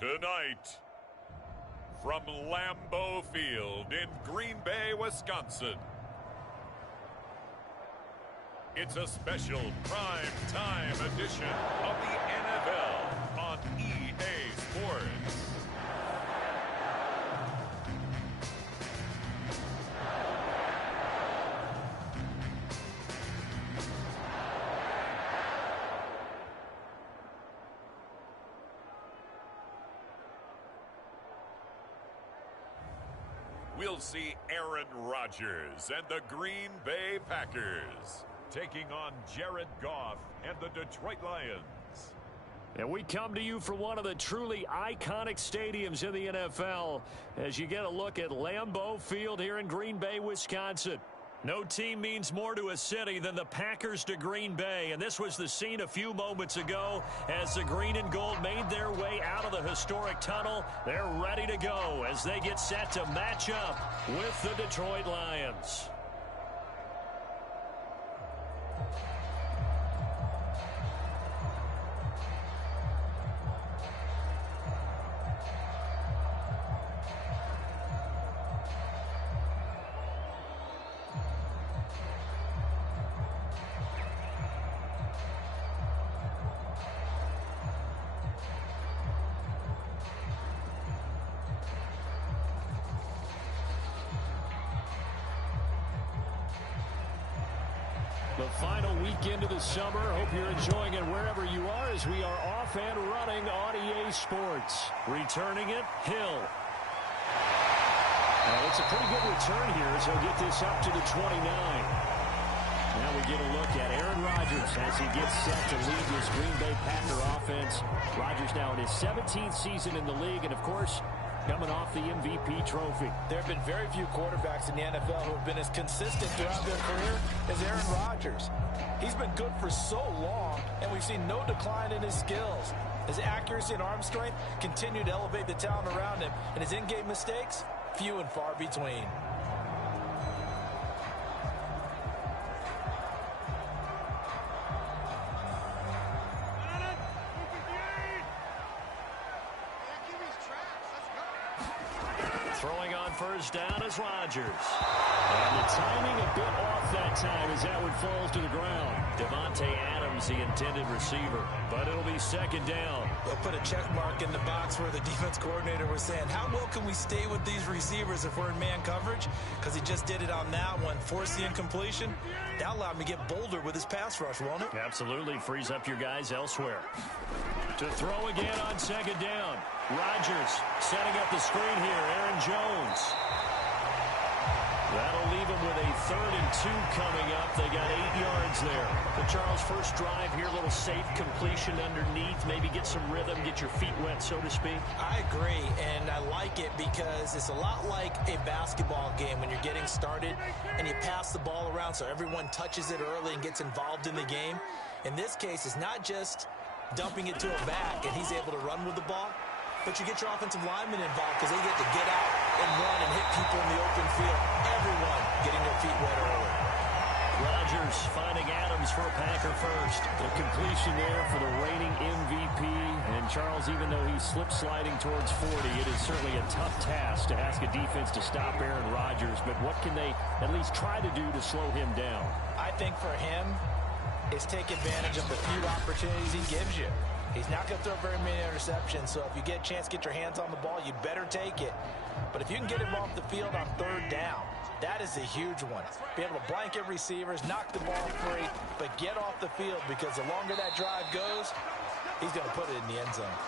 Tonight, from Lambeau Field in Green Bay, Wisconsin, it's a special prime time edition of the NFL on EA Sports. We'll see Aaron Rodgers and the Green Bay Packers taking on Jared Goff and the Detroit Lions. And we come to you from one of the truly iconic stadiums in the NFL as you get a look at Lambeau Field here in Green Bay, Wisconsin. No team means more to a city than the Packers to Green Bay, and this was the scene a few moments ago as the green and gold made their way out of the historic tunnel. They're ready to go as they get set to match up with the Detroit Lions. The final weekend of the summer. Hope you're enjoying it wherever you are as we are off and running on EA Sports. Returning it, Hill. It's a pretty good return here as he'll get this up to the 29. Now we get a look at Aaron Rodgers as he gets set to lead this Green Bay Packer offense. Rodgers now in his 17th season in the league, and of course, coming off the MVP trophy. There have been very few quarterbacks in the NFL who have been as consistent throughout their career as Aaron Rodgers. He's been good for so long, and we've seen no decline in his skills. His accuracy and arm strength continue to elevate the talent around him, and his in-game mistakes, few and far between. Throwing on first down is Rodgers. And the timing a bit off that time as that one falls to the ground. Devontae Adams, the intended receiver. But it'll be second down. They'll put a check mark in the box where the defense coordinator was saying, how well can we stay with these receivers if we're in man coverage? Because he just did it on that one. Force the incompletion. That allowed him to get bolder with his pass rush, won't it? Absolutely. Frees up your guys elsewhere. To throw again on second down. Rodgers setting up the screen here. Aaron Jones. That'll leave them with a 3rd and 2 coming up. They got 8 yards there. The Charles first drive here, a little safe completion underneath. Maybe get some rhythm, get your feet wet, so to speak. I agree, and I like it because it's a lot like a basketball game when you're getting started and you pass the ball around so everyone touches it early and gets involved in the game. In this case, it's not just dumping it to a back and he's able to run with the ball, but you get your offensive linemen involved because they get to get out and run and hit people in the open field. Everyone getting their feet wet early. Rodgers finding Adams for a Packer first. The completion there for the reigning MVP. And Charles, even though he's slip-sliding towards 40, it is certainly a tough task to ask a defense to stop Aaron Rodgers. But what can they at least try to do to slow him down? I think for him, is take advantage of the few opportunities he gives you. He's not going to throw very many interceptions, so if you get a chance to get your hands on the ball, you better take it. But if you can get him off the field on 3rd down, that is a huge one. Be able to blanket receivers, knock the ball free, but get off the field because the longer that drive goes, he's going to put it in the end zone.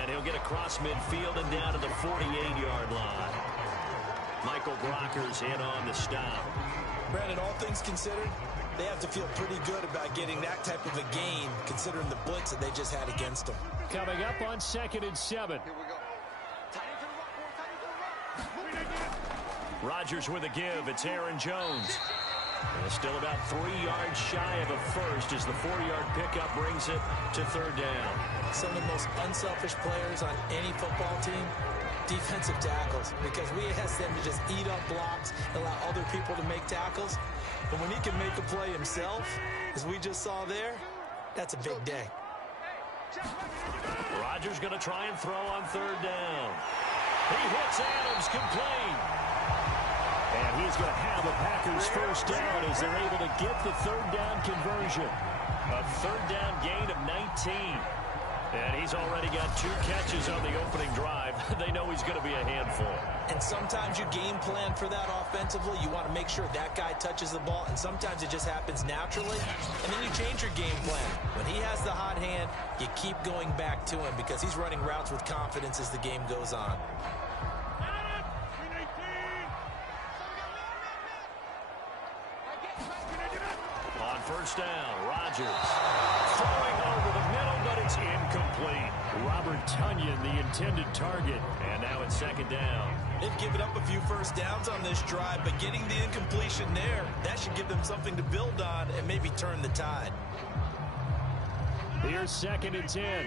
And he'll get across midfield and down to the 48-yard line. Michael Brocker's in on the stop. Brandon, all things considered, they have to feel pretty good about getting that type of a gain, considering the blitz that they just had against them. Coming up on 2nd and 7. Rodgers with a give. It's Aaron Jones. And still about 3 yards shy of a first as the 4-yard pickup brings it to 3rd down. Some of the most unselfish players on any football team, defensive tackles, because we ask them to just eat up blocks and allow other people to make tackles. But when he can make a play himself, as we just saw there, that's a big day. Rodgers going to try and throw on third down. He hits Adams complete. And he's going to have a Packers first down as they're able to get the third down conversion. A third down gain of 19. And he's already got 2 catches on the opening drive. They know he's going to be a handful. And sometimes you game plan for that offensively. You want to make sure that guy touches the ball. And sometimes it just happens naturally. And then you change your game plan. When he has the hot hand, you keep going back to him because he's running routes with confidence as the game goes on. On first down, Rodgers throwing over the middle, but it's incomplete. Robert Tonyan, the intended target, and now it's second down. They've given up a few first downs on this drive, but getting the incompletion there, that should give them something to build on and maybe turn the tide. Here's 2nd and 10.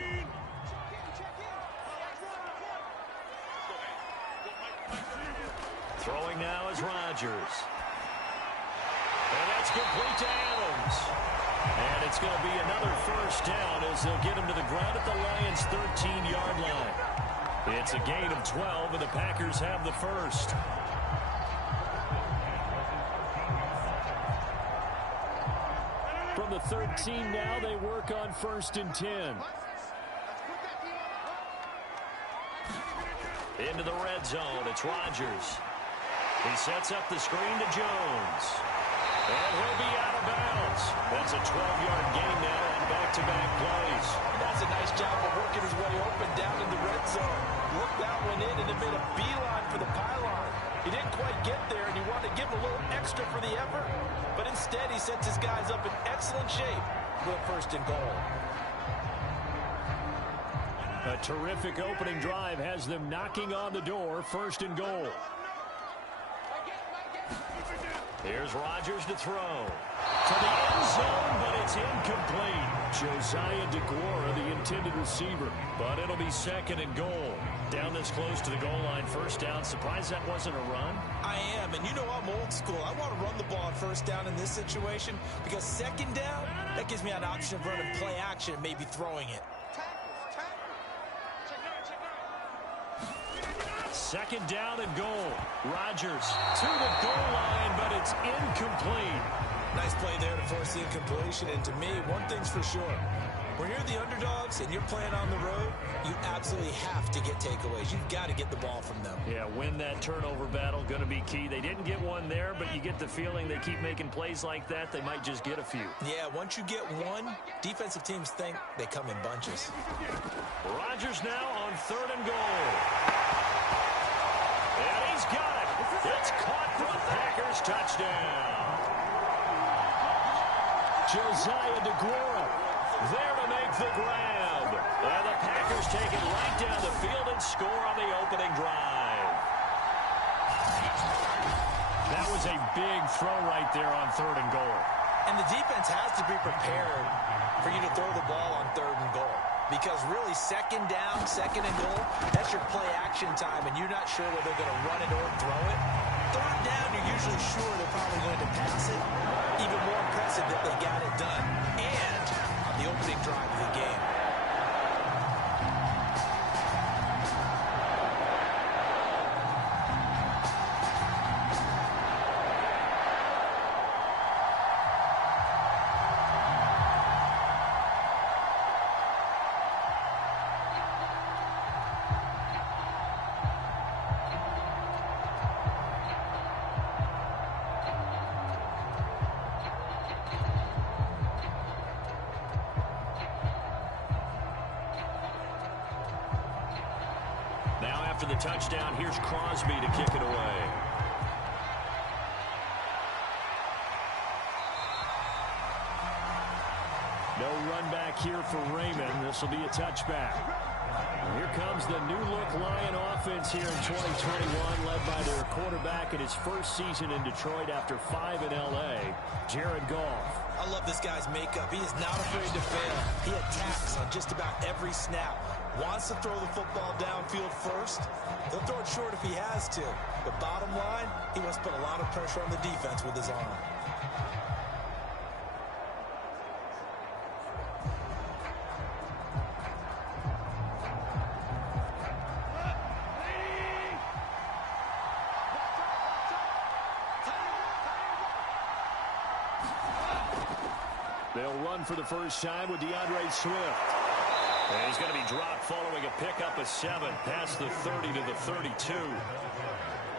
Throwing now is Rodgers. And that's complete to Adams. And it's going to be another first down as they'll get him to the ground at the Lions' 13-yard line. It's a gain of 12, and the Packers have the first. From the 13 now, they work on 1st and 10. Into the red zone, it's Rodgers. He sets up the screen to Jones. And he'll be out of bounds. That's a 12-yard gain now on back-to-back plays. That's a nice job of working his way open down in the red zone. Looked that one in and it made a beeline for the pylon. He didn't quite get there, and he wanted to give him a little extra for the effort. But instead, he sets his guys up in excellent shape with a 1st and goal. A terrific opening drive has them knocking on the door, 1st and goal. Here's Rodgers to throw. To the end zone, but it's incomplete. Josiah DeGuara, the intended receiver. But it'll be 2nd and goal. Down this close to the goal line, 1st down. Surprised that wasn't a run? I am, and you know I'm old school. I want to run the ball on 1st down in this situation because 2nd down, that gives me an option of running play action and maybe throwing it. 2nd down and goal. Rodgers to the goal line, but it's incomplete. Nice play there to force the incompletion. And to me, one thing's for sure. When you're the underdogs and you're playing on the road, you absolutely have to get takeaways. You've got to get the ball from them. Yeah, win that turnover battle, going to be key. They didn't get one there, but you get the feeling they keep making plays like that, they might just get a few. Yeah, once you get one, defensive teams think they come in bunches. Rodgers now on 3rd and goal. And he's got it. It's caught for a Packers touchdown. Josiah DeGuara there to make the grab. And the Packers take it right down the field and score on the opening drive. That was a big throw right there on 3rd and goal. And the defense has to be prepared for you to throw the ball on 3rd and goal. Because really, 2nd down, 2nd and goal, that's your play action time, and you're not sure whether they're going to run it or throw it. 3rd down, you're usually sure they're probably going to pass it. Even more impressive that they got it done. And on the opening drive of the game. After the touchdown, here's Crosby to kick it away. No run back here for Raymond. This will be a touchback. Here comes the new-look Lion offense here in 2021, led by their quarterback in his first season in Detroit after 5 in L.A., Jared Goff. I love this guy's makeup. He is not afraid to fail. He attacks on just about every snap. Wants to throw the football downfield first. He'll throw it short if he has to. But bottom line, he must put a lot of pressure on the defense with his arm. They'll run for the first time with DeAndre Swift. And he's going to be dropped following a pickup of 7 past the 30 to the 32.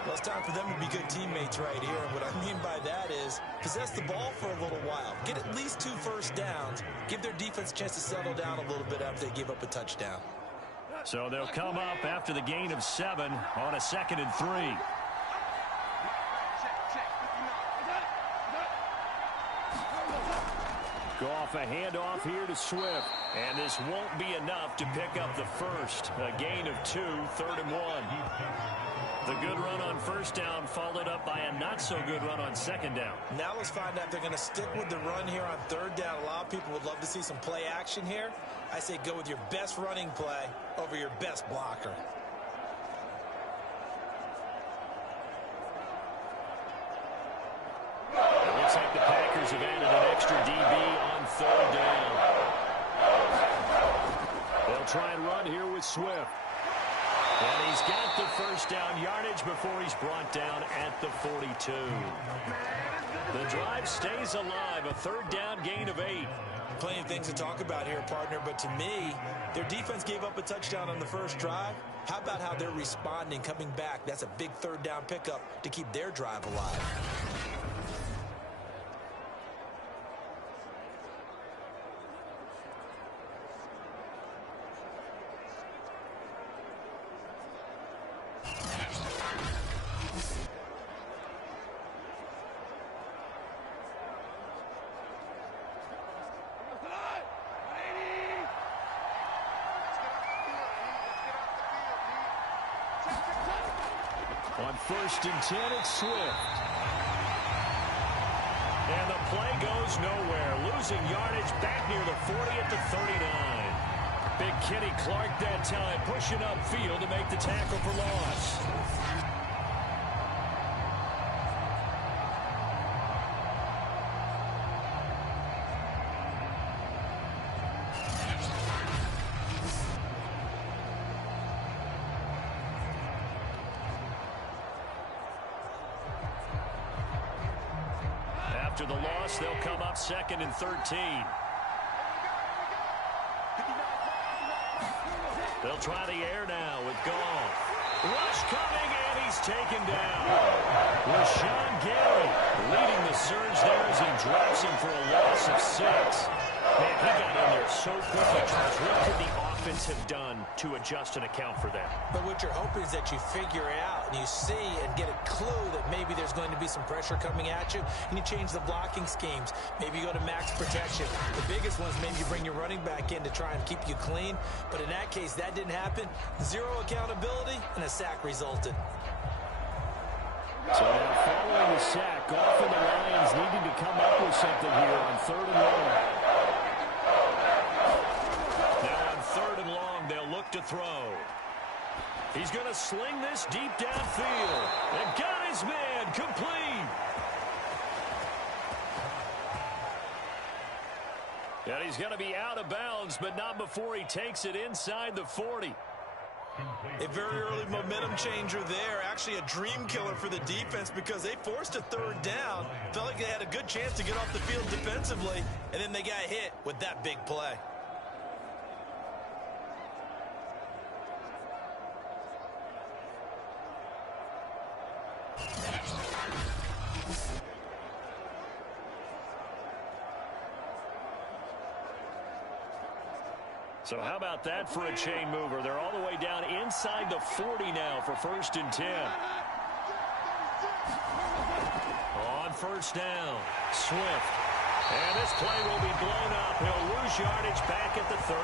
Well, it's time for them to be good teammates right here. And what I mean by that is possess the ball for a little while. Get at least 2 first downs. Give their defense a chance to settle down a little bit after they give up a touchdown. So they'll come up after the gain of 7 on a 2nd and 3. Goff a handoff here to Swift. And this won't be enough to pick up the first. A gain of 2, 3rd and 1. The good run on first down followed up by a not-so-good run on 2nd down. Now let's find out if they're going to stick with the run here on 3rd down. A lot of people would love to see some play action here. I say go with your best running play over your best blocker. It looks like the Packers have added an extra DB on 3rd down. They'll try and run here with Swift. And he's got the first down yardage before he's brought down at the 42. The drive stays alive, a 3rd down gain of 8. Plenty of things to talk about here, partner, but to me, their defense gave up a touchdown on the first drive. How about how they're responding, coming back? That's a big 3rd down pickup to keep their drive alive. On 1st and 10, it's Swift. And the play goes nowhere. Losing yardage back near the 40 at the 39. Big Kenny Clark that time pushing upfield to make the tackle for loss. After the loss, they'll come up 2nd and 13. They'll try the air now with Goff. Rush coming, and he's taken down. Rashawn Gary leading the surge there as he drops him for a loss of 6. Man, he got in there so quickly, Charles. What could the offense have done to adjust and account for that? But what you're hoping is that you figure out and you see and get a clue that maybe there's going to be some pressure coming at you, and you change the blocking schemes. Maybe you go to max protection. The biggest one is maybe you bring your running back in to try and keep you clean. But in that case, that didn't happen. 0 accountability, and a sack resulted. So now following the sack, Goff and the Lions needing to come up with something here on 3rd and long. Now on 3rd and long, they'll look to throw. He's going to sling this deep downfield. And got his man complete. And he's going to be out of bounds, but not before he takes it inside the 40. A very early momentum changer there. Actually a dream killer for the defense because they forced a 3rd down. Felt like they had a good chance to get off the field defensively, and then they got hit with that big play. So how about that for a chain mover? They're all the way down inside the 40 now for 1st and 10. On 1st down, Swift. And this play will be blown up. He'll lose yardage back at the 38.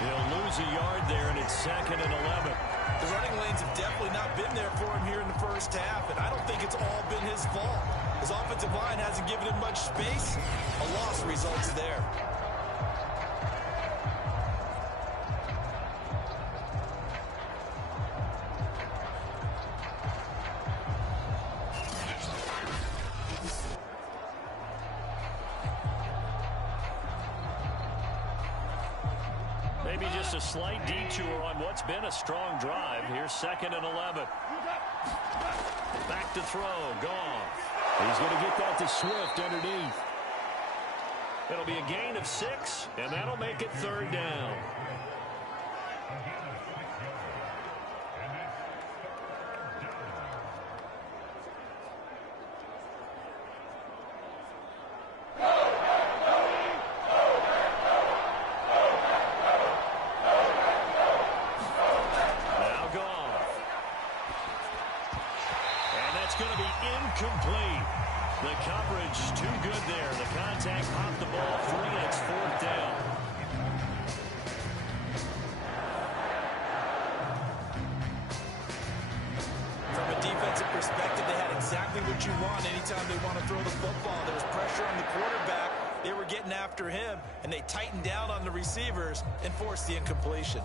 He'll lose a yard there, and it's 2nd and 11. The running lanes have definitely not been there for him here in the first half, and I don't think it's all been his fault. His offensive line hasn't given him much space. A loss results there. Maybe just a slight detour on what's been a strong drive. Here's 2nd and 11. Back to throw. Goff. He's going to get that to Swift underneath. It'll be a gain of 6, and that'll make it 3rd down. Now Goff. And that's going to be incomplete. The coverage too good there. The contact popped the ball free, and it's 4th down. From a defensive perspective, they had exactly what you want anytime they want to throw the football. There was pressure on the quarterback. They were getting after him, and they tightened down on the receivers and forced the incompletion.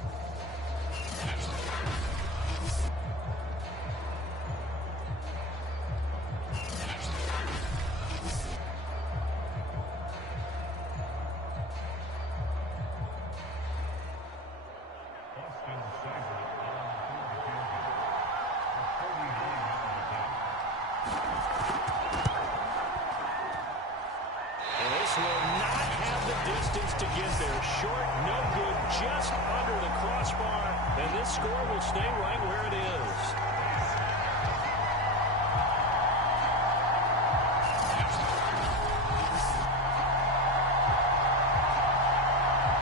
Will not have the distance to get there. Short, no good, just under the crossbar. And this score will stay right where it is.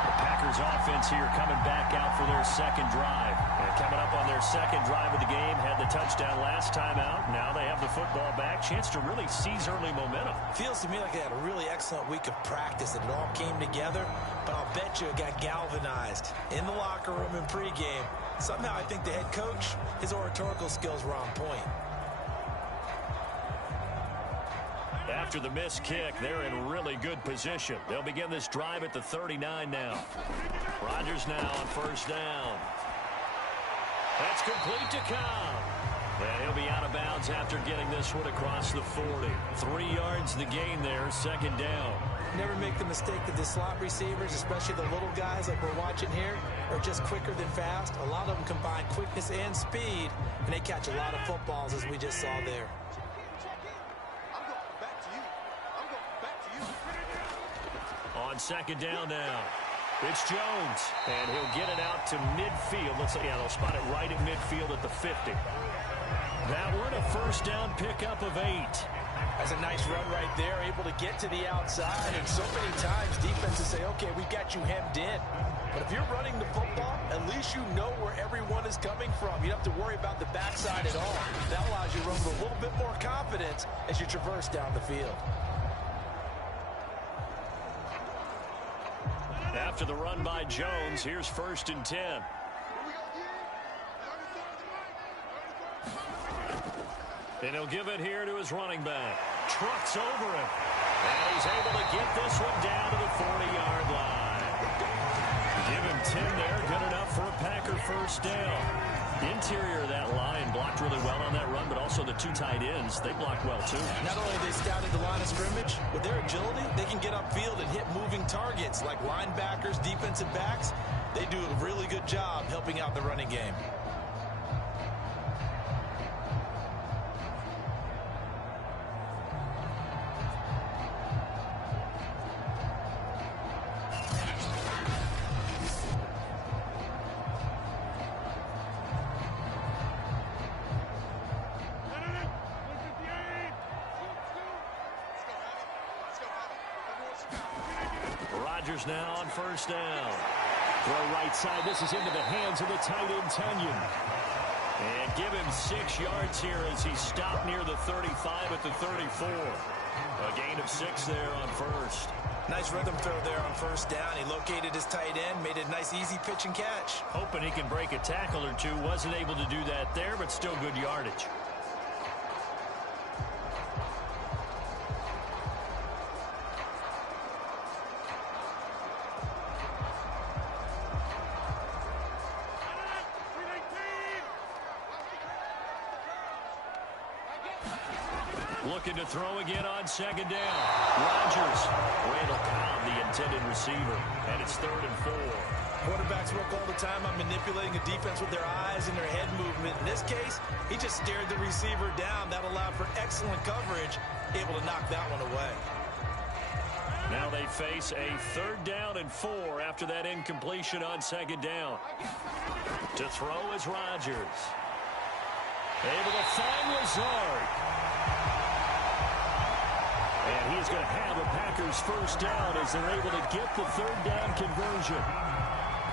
The Packers offense here coming back out for their 2nd drive. And coming up on their 2nd drive of the game, had the touchdown last time out. Now they have the football back. Chance to really seize early momentum. Feels to me like they had a really excellent week of practice and it all came together, but I'll bet you it got galvanized in the locker room in pregame. Somehow I think the head coach, his oratorical skills were on point. After the missed kick, they're in really good position. They'll begin this drive at the 39 now. Rodgers now on 1st down. That's complete to Cobb. And he'll be out of bounds after getting this one across the 40. 3 yards the gain there, 2nd down. Never make the mistake that the slot receivers, especially the little guys like we're watching here, are just quicker than fast. A lot of them combine quickness and speed, and they catch a lot of footballs as we just saw there. On 2nd down now. It's Jones, and he'll get it out to midfield. They'll spot it right at midfield at the 50. That one a 1st down pickup of 8. That's a nice run right there, able to get to the outside. And so many times defenses say, okay, we got you hemmed in. But if you're running the football, at least you know where everyone is coming from. You don't have to worry about the backside at all. That allows you to run with a little bit more confidence as you traverse down the field. After the run by Jones, here's 1st and 10. And he'll give it here to his running back. Trucks over him. And he's able to get this one down to the 40-yard line. Give him 10 there. Good enough for a Packer 1st down. Interior of that line blocked really well on that run, but also the 2 tight ends, they blocked well too. Not only they scouted the line of scrimmage, with their agility, they can get upfield and hit moving targets like linebackers, defensive backs. They do a really good job helping out the running game. Rodgers now on 1st down. Throw right side. This is into the hands of the tight end, Tunyon. And give him 6 yards here as he stopped near the 35 at the 34. A gain of 6 there on 1st. Nice rhythm throw there on 1st down. He located his tight end, made a nice easy pitch and catch. Hoping he can break a tackle or two. Wasn't able to do that there, but still good yardage. Looking to throw again on 2nd down. Rodgers. Randall Cobb, the intended receiver. And it's 3rd and 4. Quarterbacks work all the time on manipulating a defense with their eyes and their head movement. In this case, he just stared the receiver down. That allowed for excellent coverage, able to knock that one away. Now they face a 3rd down and 4 after that incompletion on 2nd down. To throw is Rodgers. Able to find Lazard. And he's going to have a Packers 1st down as they're able to get the 3rd down conversion.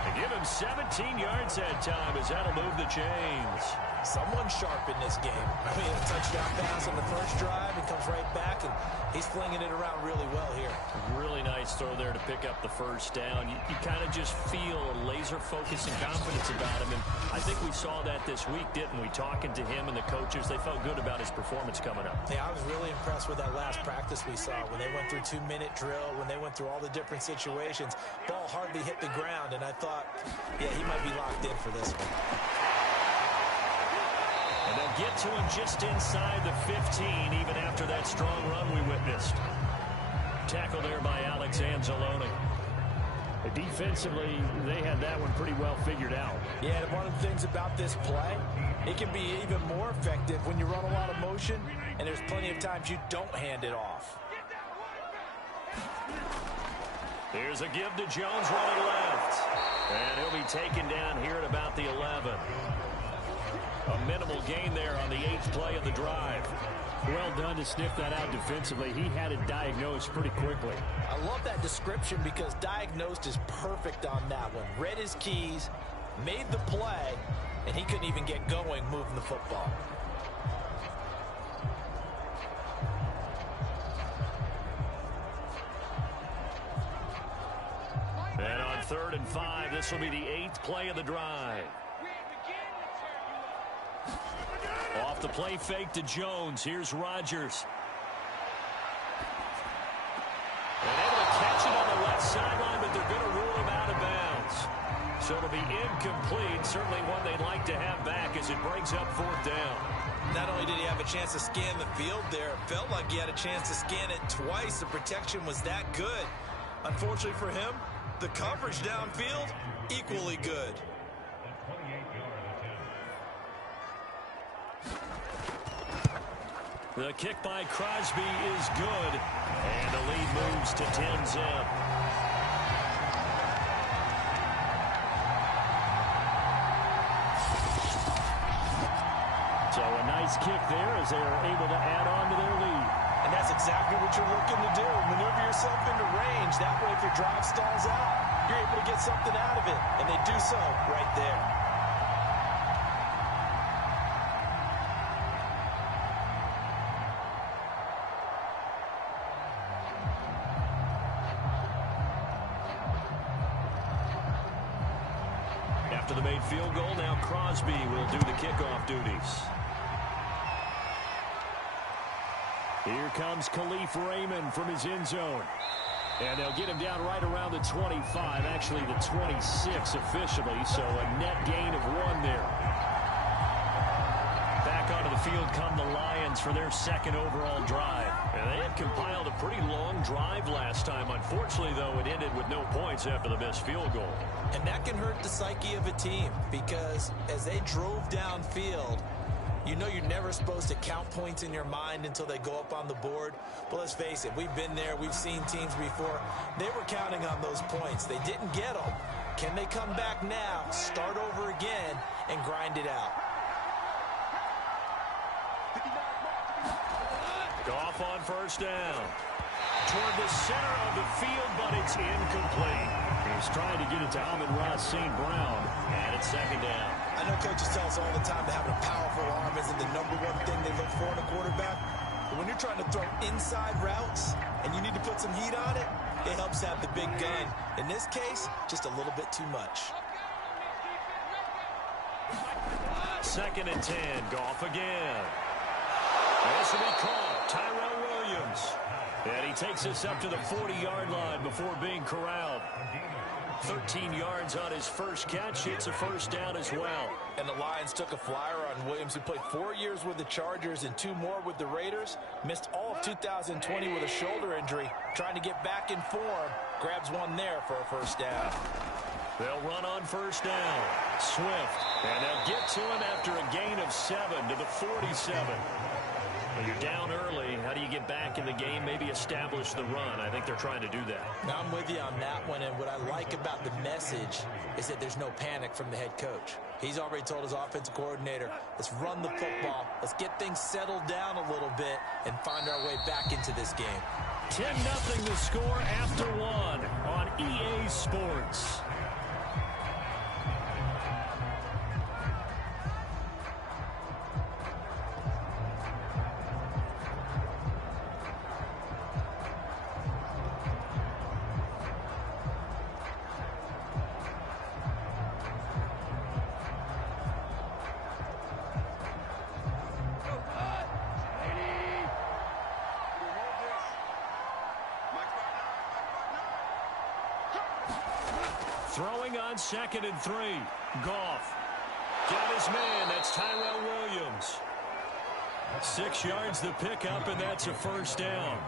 They give him 17 yards that time as that'll move the chains. Someone sharp in this game. I mean, a touchdown pass on the first drive. He comes right back, and he's flinging it around really well here. Really nice throw there to pick up the 1st down. You kind of just feel a laser focus and confidence about him, and I think we saw that this week, didn't we? Talking to him and the coaches, they felt good about his performance coming up. Yeah, I was really impressed with that last practice we saw when they went through 2-minute drill, when they went through all the different situations. Ball hardly hit the ground, and I thought, yeah, he might be locked in for this one. And they'll get to him just inside the 15, even after that strong run we witnessed. Tackle there by Alex Anzalone. Defensively, they had that one pretty well figured out. Yeah, and one of the things about this play, it can be even more effective when you run a lot of motion, and there's plenty of times you don't hand it off. Here's a give to Jones running left. And he'll be taken down here at about the 11. A minimal gain there on the 8th play of the drive. Well done to sniff that out defensively. He had it diagnosed pretty quickly. I love that description because diagnosed is perfect on that one. Read his keys, made the play, and he couldn't even get going moving the football. And on 3rd and 5, this will be the 8th play of the drive. Off the play fake to Jones. Here's Rodgers. And able to catch it on the left sideline, but they're going to rule him out of bounds. So it'll be incomplete. Certainly one they'd like to have back as it brings up 4th down. Not only did he have a chance to scan the field there, it felt like he had a chance to scan it twice. The protection was that good. Unfortunately for him, the coverage downfield, equally good. The kick by Crosby is good, and the lead moves to 10-zip. So a nice kick there as they are able to add on to their lead. And that's exactly what you're looking to do. Maneuver yourself into range. That way, if your drive stalls out, you're able to get something out of it. And they do so right there. After the made field goal, now Crosby will do the kickoff duties. Here comes Khalif Raymond from his end zone. And they'll get him down right around the 25, actually the 26 officially, so a net gain of 1 there. Back onto the field come the Lions for their 2nd overall drive. And they had compiled a pretty long drive last time. Unfortunately, though, it ended with no points after the missed field goal. And that can hurt the psyche of a team because as they drove downfield, you know you're never supposed to count points in your mind until they go up on the board. But let's face it, we've been there. We've seen teams before. They were counting on those points. They didn't get them. Can they come back now, start over again, and grind it out? Goff on 1st down. Toward the center of the field, but it's incomplete. He's trying to get it to Amon-Ra St. Brown, and it's 2nd down. I know coaches tell us all the time that having a powerful arm isn't the #1 thing they look for in a quarterback. But when you're trying to throw inside routes and you need to put some heat on it, it helps have the big gun. In this case, just a little bit too much. 2nd and 10. Goff again. This will be caught. Tyrell Williams. And he takes us up to the 40-yard line before being corralled. 13 yards on his first catch. It's a 1st down as well. And the Lions took a flyer on Williams, who played 4 years with the Chargers and 2 more with the Raiders. Missed all of 2020 with a shoulder injury. Trying to get back in form. Grabs 1 there for a 1st down. They'll run on 1st down. Swift. And they'll get to him after a gain of 7 to the 47. When you're down early, how do you get back in the game, maybe establish the run? I think they're trying to do that. Now, I'm with you on that one, and what I like about the message is that there's no panic from the head coach. He's already told his offensive coordinator, let's run the football, let's get things settled down a little bit and find our way back into this game. 10-0 the score after one on EA Sports. Throwing on 2nd and 3. Goff. Got his man. That's Tyrell Williams. 6 yards the pickup, and that's a first down.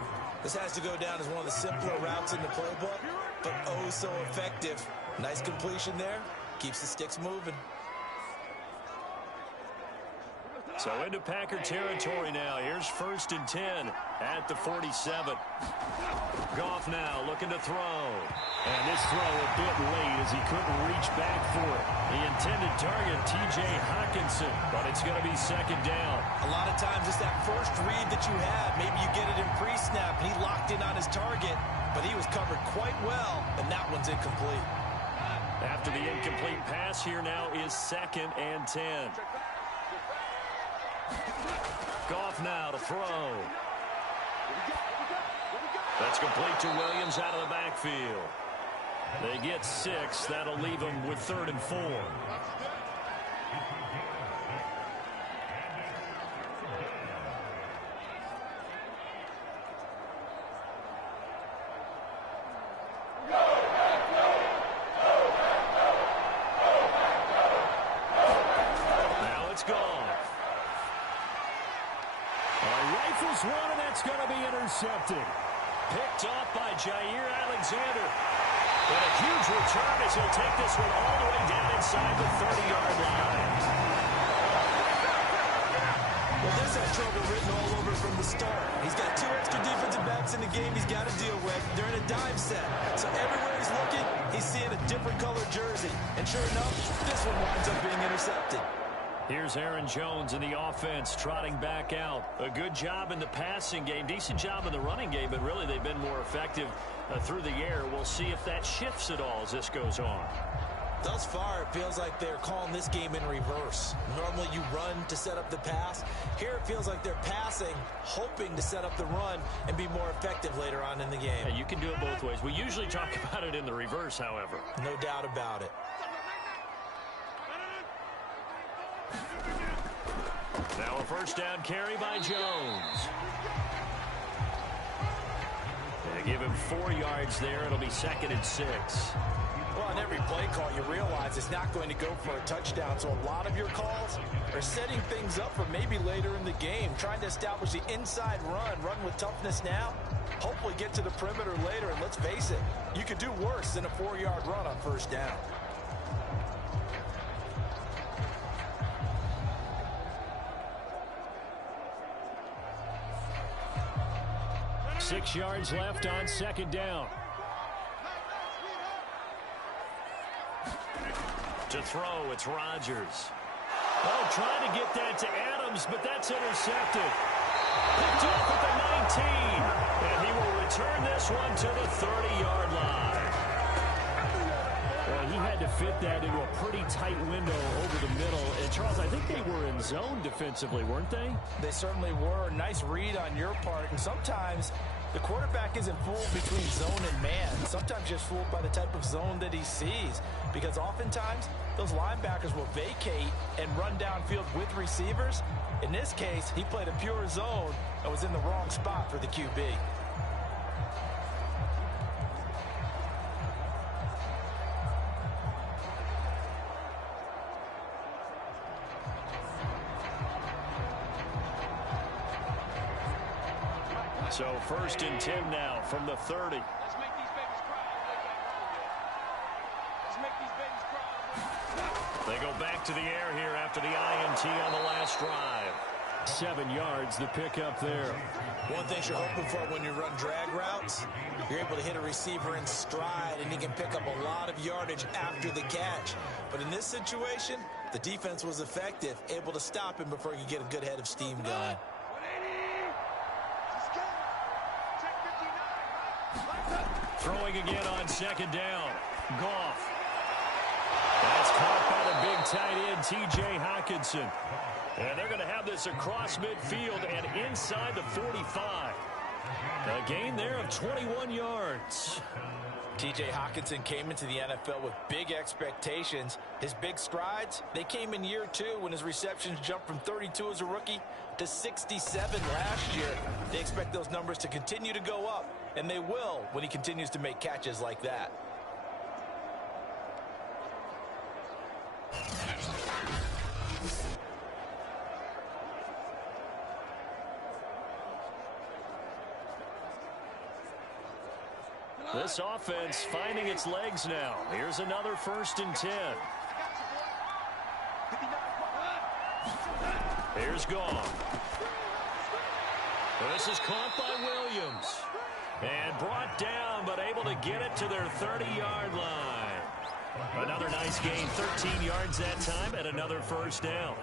This has to go down as one of the simpler routes in the playbook, but oh so effective. Nice completion there. Keeps the sticks moving. So into Packer territory now. Here's 1st and 10 at the 47. Goff now looking to throw. And this throw a bit late as he couldn't reach back for it. The intended target, T.J. Hockenson, but it's going to be 2nd down. A lot of times it's that first read that you have. Maybe you get it in pre-snap, and he locked in on his target, but he was covered quite well, and that one's incomplete. After the incomplete pass, here now is 2nd and 10. Goff now to throw. That's complete to Williams out of the backfield. They get 6. That'll leave them with 3rd and 4. Now it's gone. Rifles one, and that's going to be intercepted. Picked off by Jair Alexander. But a huge return as he'll take this one all the way down inside the 30-yard line. Well, this had trouble written all over from the start. He's got 2 extra defensive backs in the game he's got to deal with. They're in a dime set. So everywhere he's looking, he's seeing a different colored jersey. And sure enough, this one winds up being intercepted. Here's Aaron Jones in the offense trotting back out. A good job in the passing game. Decent job in the running game, but really they've been more effective through the air. We'll see if that shifts at all as this goes on. Thus far, it feels like they're calling this game in reverse. Normally you run to set up the pass. Here it feels like they're passing, hoping to set up the run and be more effective later on in the game. Yeah, you can do it both ways. We usually talk about it in the reverse, however. No doubt about it. Now a first down carry by Jones. They give him 4 yards there. It'll be 2nd and 6. Well, on every play call, you realize it's not going to go for a touchdown. So a lot of your calls are setting things up for maybe later in the game, trying to establish the inside run with toughness now, hopefully get to the perimeter later. And let's face it, you could do worse than a 4-yard run on first down. Six yards left on 2nd down. To throw, it's Rodgers. Oh, trying to get that to Adams, but that's intercepted. Picked off at the 19. And he will return this one to the 30-yard line. Well, he had to fit that into a pretty tight window over the middle. And, Charles, I think they were in zone defensively, weren't they? They certainly were. Nice read on your part. And sometimes the quarterback isn't fooled between zone and man. Sometimes just fooled by the type of zone that he sees. Because oftentimes, those linebackers will vacate and run downfield with receivers. In this case, he played a pure zone and was in the wrong spot for the QB. So 1st and 10 now from the 30. Let's make these babies cry. Let's make these babies cry. They go back to the air here after the INT on the last drive. 7 yards, the pickup there. One thing you're hoping for when you run drag routes, you're able to hit a receiver in stride, and he can pick up a lot of yardage after the catch. But in this situation, the defense was effective, able to stop him before he could get a good head of steam going. Throwing again on 2nd down. Goff. That's caught by the big tight end, T.J. Hockenson. And they're going to have this across midfield and inside the 45. A gain there of 21 yards. T.J. Hockenson came into the NFL with big expectations. His big strides, they came in year 2 when his receptions jumped from 32 as a rookie to 67 last year. They expect those numbers to continue to go up, and they will when he continues to make catches like that. This offense finding its legs now. Here's another 1st and 10. Here's Goff. This is caught by Williams. And brought down, but able to get it to their 30-yard line. Another nice gain, 13 yards that time, and another 1st down.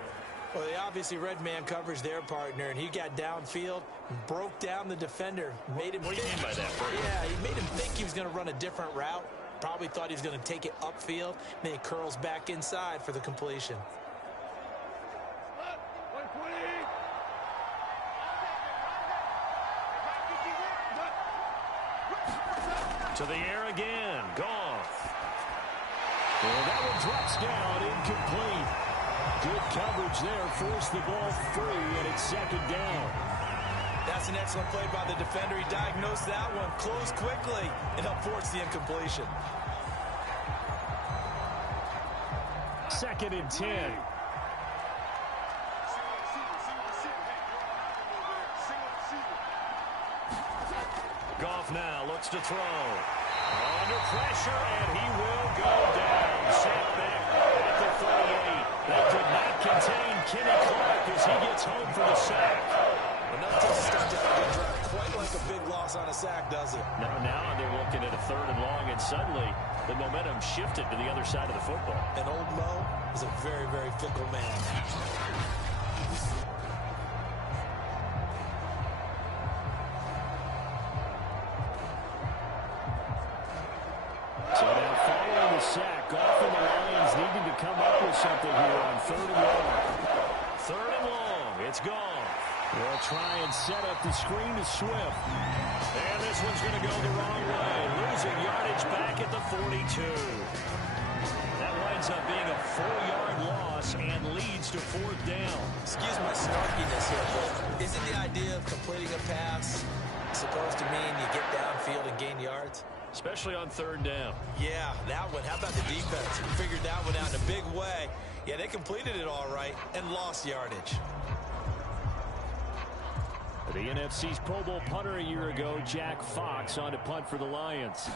Well, they obviously read man coverage their partner, and he got downfield, broke down the defender, made him What do you mean by that, Bert? Yeah, he made him think he was going to run a different route. Probably thought he was going to take it upfield. Then he curls back inside for the completion. To the air again. Goff. And that one drops down, incomplete. Good coverage there. Forced the ball free, and it's 2nd down. That's an excellent play by the defender. He diagnosed that one, closed quickly, and helped force the incompletion. 2nd and 10. Goff now looks to throw. Under pressure, and he will go down. Sacked back at the 38. That could not contain Kenny Clark as he gets home for the sack. Enough to start to have a good drive. Quite like a big loss on a sack, does it? Now they're looking at a 3rd and long, and suddenly the momentum shifted to the other side of the football. And old Mo is a very, very fickle man. So now following the sack, Goff and the Lions needing to come up with something here on 3rd and long. 3rd and long, it's Goff. They'll try and set up the screen to Swift. And this one's going to go the wrong way. Losing yardage back at the 42. That winds up being a 4-yard loss and leads to 4th down. Excuse my snarkiness here, but isn't the idea of completing a pass supposed to mean you get downfield and gain yards? Especially on 3rd down. Yeah, that one. How about the defense? Figured that one out in a big way. Yeah, they completed it all right and lost yardage. The NFC's Pro Bowl punter a year ago, Jack Fox, on to punt for the Lions.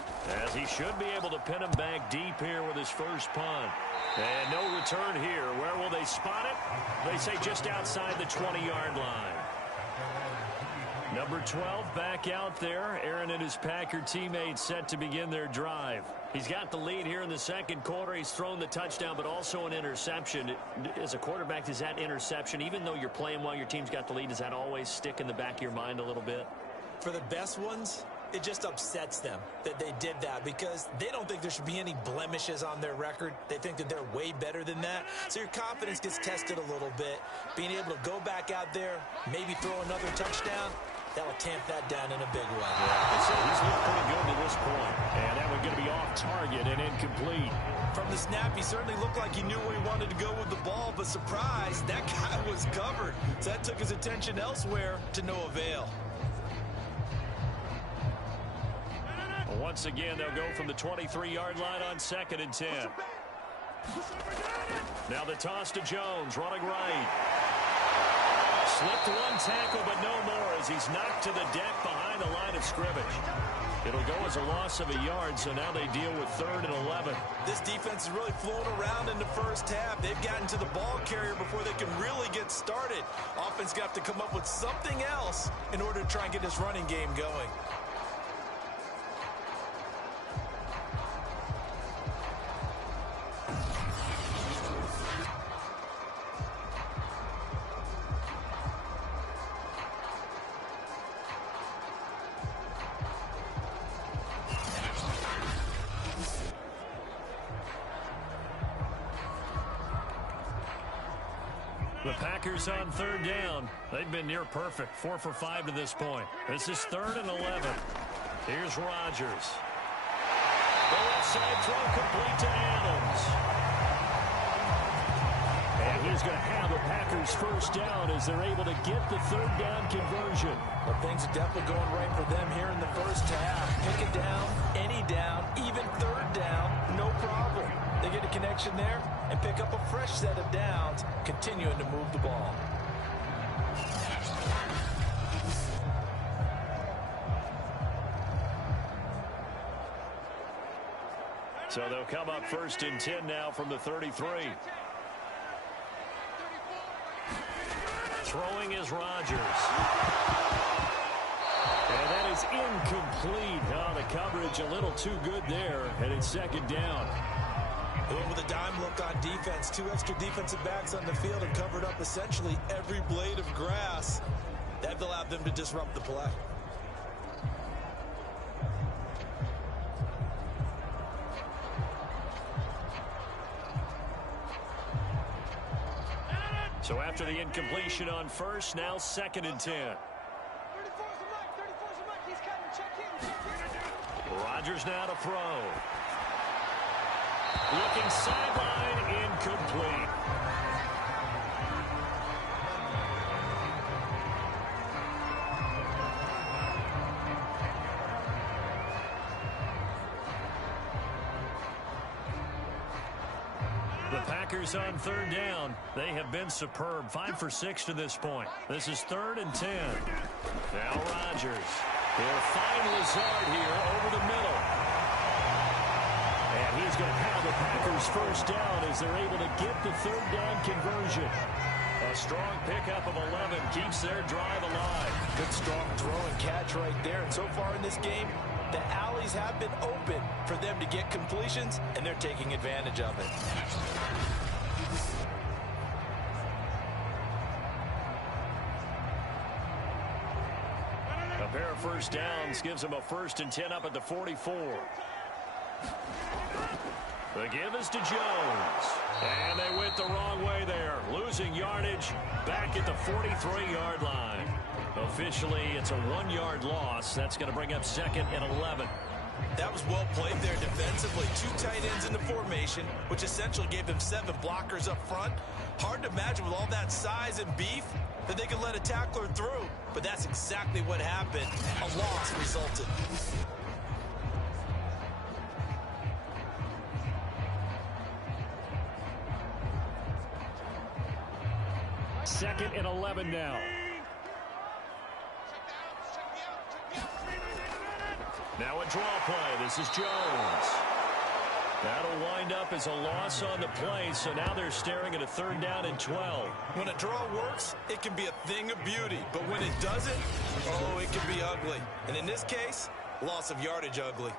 As he should be able to pin him back deep here with his first punt. And no return here. Where will they spot it? They say just outside the 20-yard line. Number 12 back out there. Aaron and his Packer teammates set to begin their drive. He's got the lead here in the 2nd quarter. He's thrown the touchdown, but also an interception. As a quarterback, does that interception, even though you're playing while your team's got the lead, does that always stick in the back of your mind a little bit? For the best ones, it just upsets them that they did that because they don't think there should be any blemishes on their record. They think that they're way better than that. So your confidence gets tested a little bit. Being able to go back out there, maybe throw another touchdown, that will tamp that down in a big way. Yeah, so he's looked pretty good to this point. And that one going to be off target and incomplete. From the snap, he certainly looked like he knew where he wanted to go with the ball, but surprise, that guy was covered. So that took his attention elsewhere to no avail. Once again, they'll go from the 23-yard line on 2nd and 10. Now the toss to Jones, running right. Slipped one tackle, but no more as he's knocked to the deck behind the line of scrimmage. It'll go as a loss of a yard, so now they deal with 3rd and 11. This defense is really flown around in the first half. They've gotten to the ball carrier before they can really get started. Offense got to come up with something else in order to try and get this running game going. The Packers on 3rd down. They've been near perfect. 4 for 5 to this point. This is 3rd and 11. Here's Rodgers. The left side throw complete to Adams. And he's going to have the Packers 1st down as they're able to get the 3rd down conversion. Well, things are definitely going right for them here in the first half. Pick it down, any down, even 3rd down, no problem. They get a connection there and pick up a fresh set of downs, continuing to move the ball. So they'll come up 1st and 10 now from the 33. Throwing is Rodgers. And that is incomplete. Oh, the coverage a little too good there, and it's 2nd down. Going with a dime look on defense. 2 extra defensive backs on the field and covered up essentially every blade of grass. That allowed them to disrupt the play. So after the incompletion on 1st, now 2nd and 10. 34's the mic. 34's the mic. He's cutting. Check in. Rodgers now to throw. Looking sideline, incomplete. The Packers on 3rd down. They have been superb. 5 for 6 to this point. This is 3rd and 10. Now Rodgers. He'll find Lazard here over the middle. And he's going to have the Packers 1st down as they're able to get the 3rd down conversion. A strong pickup of 11 keeps their drive alive. Good strong throw and catch right there. And so far in this game, the alleys have been open for them to get completions, and they're taking advantage of it. A pair of 1st downs gives them a 1st and 10 up at the 44. The give is to Jones. And they went the wrong way there. Losing yardage back at the 43-yard line. Officially, it's a 1-yard loss. That's going to bring up 2nd and 11. That was well played there defensively. 2 tight ends in the formation, which essentially gave them 7 blockers up front. Hard to imagine with all that size and beef that they could let a tackler through. But that's exactly what happened. A loss resulted. Second and 11 now. Now a draw play. This is Jones. That'll wind up as a loss on the play, so now they're staring at a 3rd down and 12. When a draw works, it can be a thing of beauty. But when it doesn't, oh, it can be ugly. And in this case, loss of yardage ugly.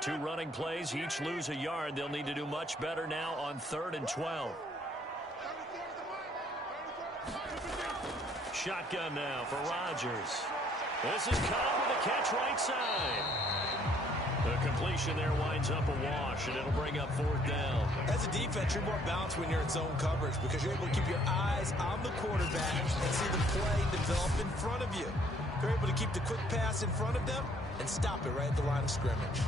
Two running plays, each lose a yard. They'll need to do much better now on 3rd and 12. Shotgun now for Rodgers. This is Cobb with a catch right side. The completion there winds up a wash, and it'll bring up 4th down. As a defense, you're more balanced when you're in zone coverage because you're able to keep your eyes on the quarterback and see the play develop in front of you. You're able to keep the quick pass in front of them and stop it right at the line of scrimmage.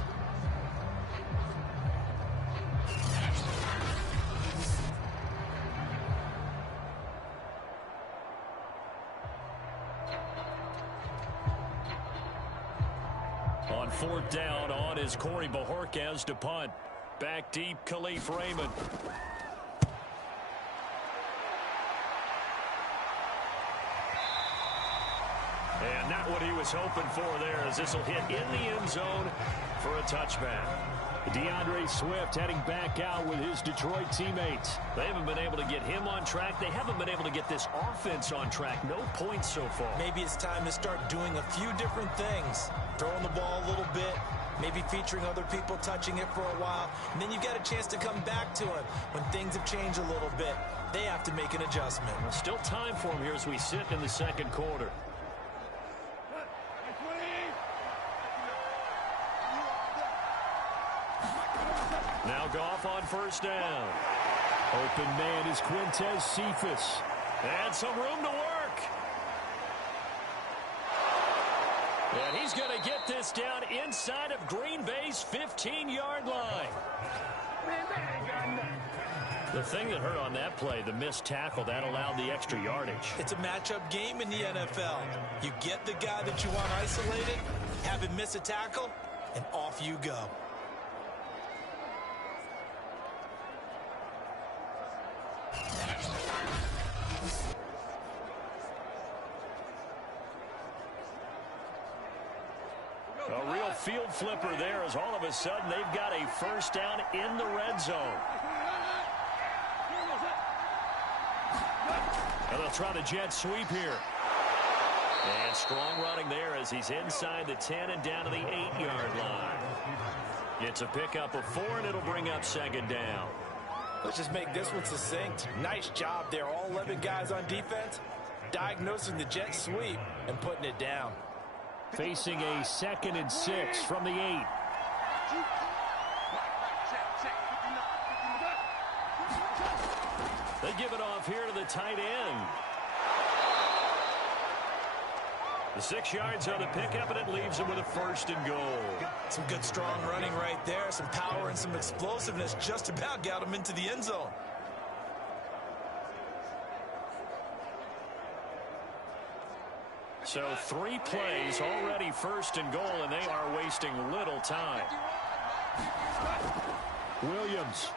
On fourth down, on is Corey Bajorquez to punt. Back deep, Khalif Raymond. And not what he was hoping for there, as this will hit in the end zone for a touchback. DeAndre Swift heading back out with his Detroit teammates. They haven't been able to get him on track. They haven't been able to get this offense on track. No points so far. Maybe it's time to start doing a few different things. Throwing the ball a little bit, maybe featuring other people touching it for a while, and then you get a chance to come back to it when things have changed a little bit. They have to make an adjustment. Well, still time for him here as we sit in the second quarter. Now Goff on first down. Open man is Quintez Cephas. And some room to work. And he's going to get this down inside of Green Bay's 15-yard line. The thing that hurt on that play, the missed tackle, that allowed the extra yardage. It's a matchup game in the NFL. You get the guy that you want isolated, have him miss a tackle, and off you go. A real field flipper there, as all of a sudden they've got a first down in the red zone. And they'll try the jet sweep here. And strong running there as he's inside the 10 and down to the 8-yard line. It's a pickup of 4, and it'll bring up second down. Let's just make this one succinct. Nice job there, all 11 guys on defense, diagnosing the jet sweep and putting it down. Facing a 2nd and 6 from the 8. They give it off here to the tight end. The 6 yards on the pickup, and it leaves him with a first and goal. Some good strong running right there, some power and some explosiveness, just about got him into the end zone. So 3 plays, already first and goal, and they are wasting little time. Williams.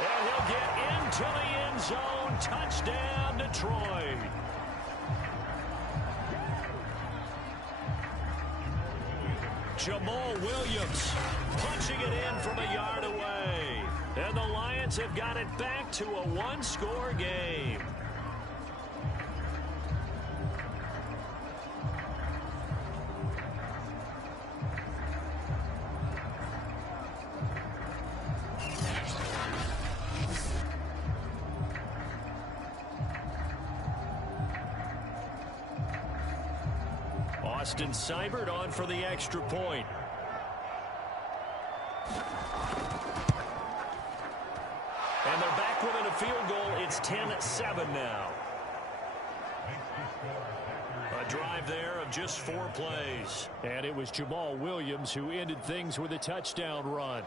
And he'll get into the end zone. Touchdown, Detroit. Jamal Williams punching it in from a yard away. And the Lions have got it back to a 1-score game. Austin Seibert on for the extra point. And they're back within a field goal. It's 10-7 now. A drive there of just 4 plays. And it was Jamal Williams who ended things with a touchdown run.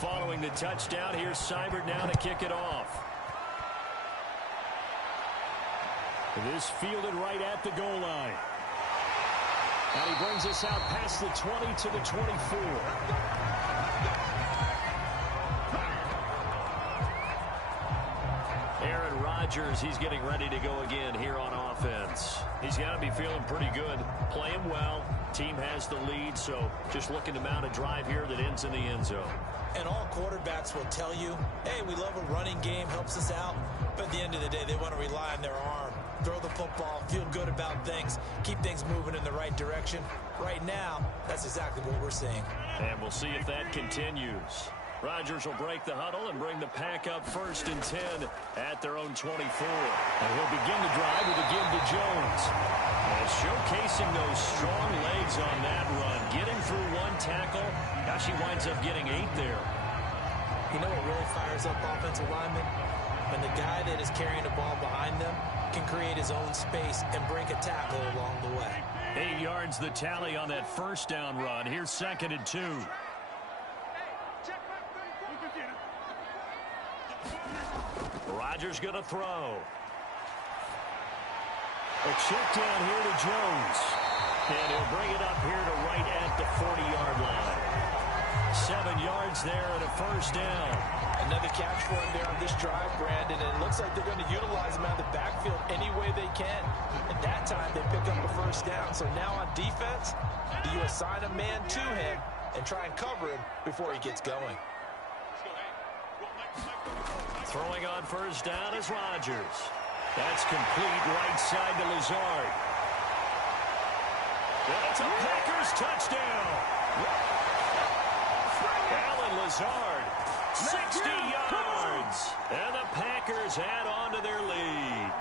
Following the touchdown, here's Seibert now to kick it off. This fielded right at the goal line. And he brings us out past the 20 to the 24. Aaron Rodgers, he's getting ready to go again here on offense. He's got to be feeling pretty good, playing well. Team has the lead, so just looking to mount a drive here that ends in the end zone. And all quarterbacks will tell you, hey, we love a running game, helps us out. But at the end of the day, they want to rely on their arm. throw the football, feel good about things, keep things moving in the right direction. Right now, that's exactly what we're seeing. And we'll see if that continues. Rodgers will break the huddle and bring the pack up 1st and 10 at their own 24. And he'll begin the drive with a give to Jones. And showcasing those strong legs on that run. Getting through one tackle. Now she winds up getting 8 there. You know what really fires up offensive linemen? When the guy that is carrying the ball behind them can create his own space and break a tackle along the way. 8 yards the tally on that 1st down run. Here's 2nd and 2. Rodgers going to throw. A check down here to Jones. And he'll bring it up here to right at the 40-yard line. 7 yards there and a 1st down. Another catch for him there on this drive, Brandon, and it looks like they're going to utilize him out of the backfield any way they can. At that time, they pick up a 1st down. So now on defense, do you assign a man to him and try and cover him before he gets going? Throwing on 1st down is Rodgers. That's complete right side to Lazard. That's a Packers touchdown. Alan Lazard, 60 yards. And the Packers add on to their lead.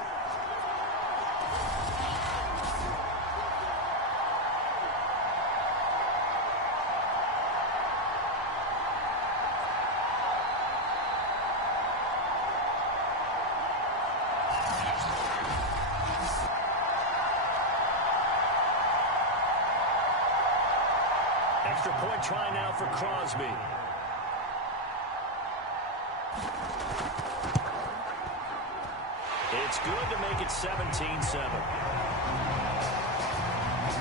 Extra point try now for Crosby. It's good to make it 17-7.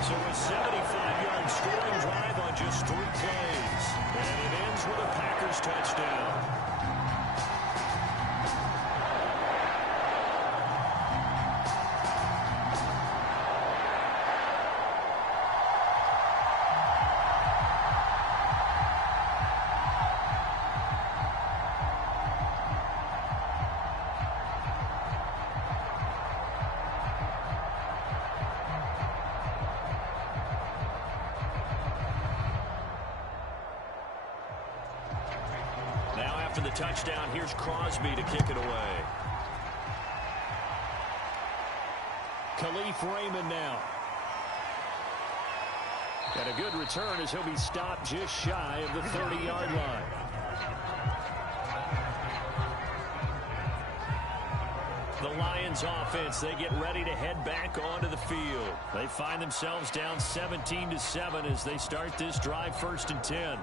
So a 75-yard scoring drive on just 3 plays. And it ends with a Packers touchdown. After the touchdown, here's Crosby to kick it away. Khalif Raymond now. And a good return as he'll be stopped just shy of the 30-yard line. The Lions offense, they get ready to head back onto the field. They find themselves down 17-7 as they start this drive 1st and 10.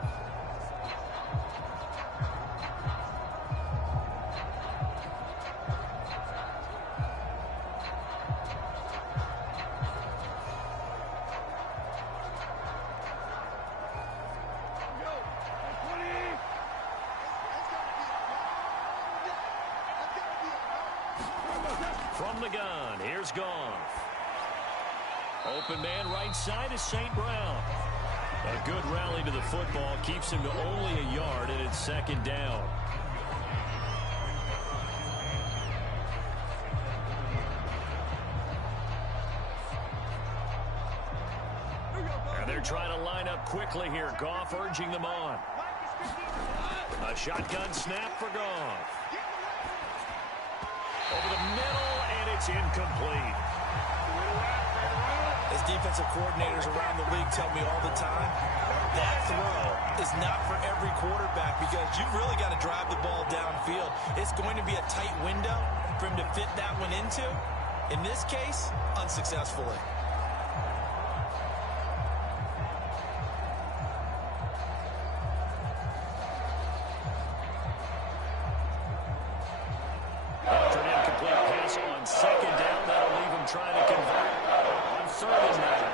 From the gun, here's Goff. Open man right side is St. Brown. A good rally to the football keeps him to only a yard, and it's 2nd down. And they're trying to line up quickly here. Goff urging them on. A shotgun snap for Goff. Over the middle, and it's incomplete. As defensive coordinators around the league tell me all the time, that throw is not for every quarterback because you've really got to drive the ball downfield. It's going to be a tight window for him to fit that one into. In this case, unsuccessfully. After an incomplete pass on 2nd down, that'll leave him trying to convert on 3rd and 9.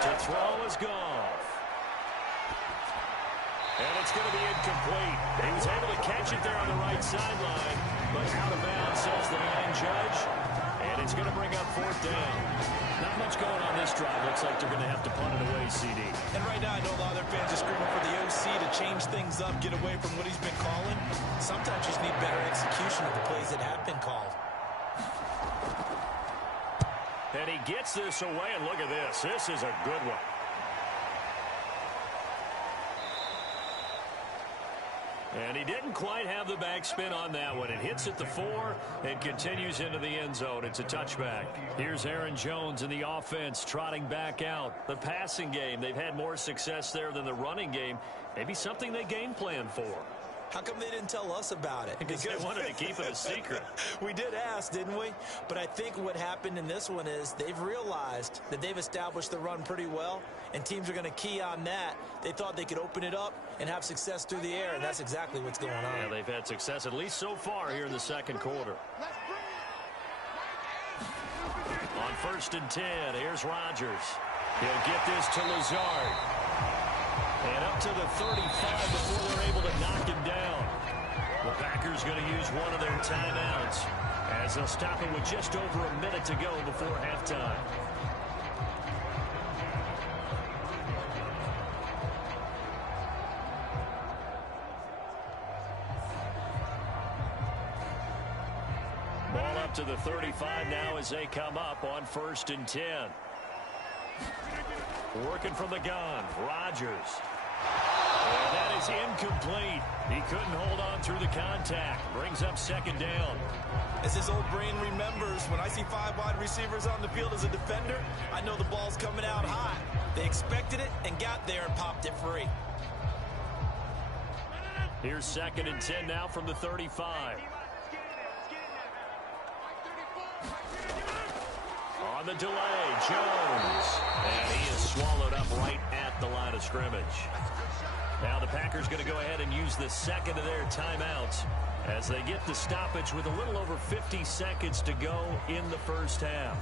To throw is Goff. And it's going to be incomplete. He was able to catch it there on the right sideline, but out of bounds, says the line judge. And it's going to bring up 4th down. Not much going on this drive. Looks like they're going to have to punt it away, CD. And right now, I know a lot of their fans are screaming for the OC to change things up, get away from what he's been calling. Sometimes you just need better execution of the plays that have been called. And he gets this away, and look at this. This is a good one. And he didn't quite have the backspin on that one. It hits at the 4 and continues into the end zone. It's a touchback. Here's Aaron Jones in the offense trotting back out. The passing game, they've had more success there than the running game. Maybe something they game plan for. How come they didn't tell us about it? Because they wanted to keep it a secret. We did ask, didn't we? But I think what happened in this one is they've realized that they've established the run pretty well, and teams are going to key on that. They thought they could open it up and have success through the air, and that's exactly what's going on. Yeah, they've had success at least so far here in the second quarter. On 1st and 10, here's Rodgers. He'll get this to Lazard. And up to the 35 before they're able to knock him down. The Packers going to use one of their timeouts as they'll stop him with just over a minute to go before halftime. Ball up to the 35 now as they come up on 1st and 10. Working from the gun, Rodgers. And that is incomplete. He couldn't hold on through the contact. Brings up 2nd down. As his old brain remembers, when I see 5 wide receivers on the field as a defender, I know the ball's coming out hot. They expected it and got there and popped it free. Here's 2nd and 10 now from the 35. On the delay, Jones. And he is swallowed up right at the line of scrimmage. Now the Packers going to go ahead and use the second of their timeouts as they get the stoppage with a little over 50 seconds to go in the first half.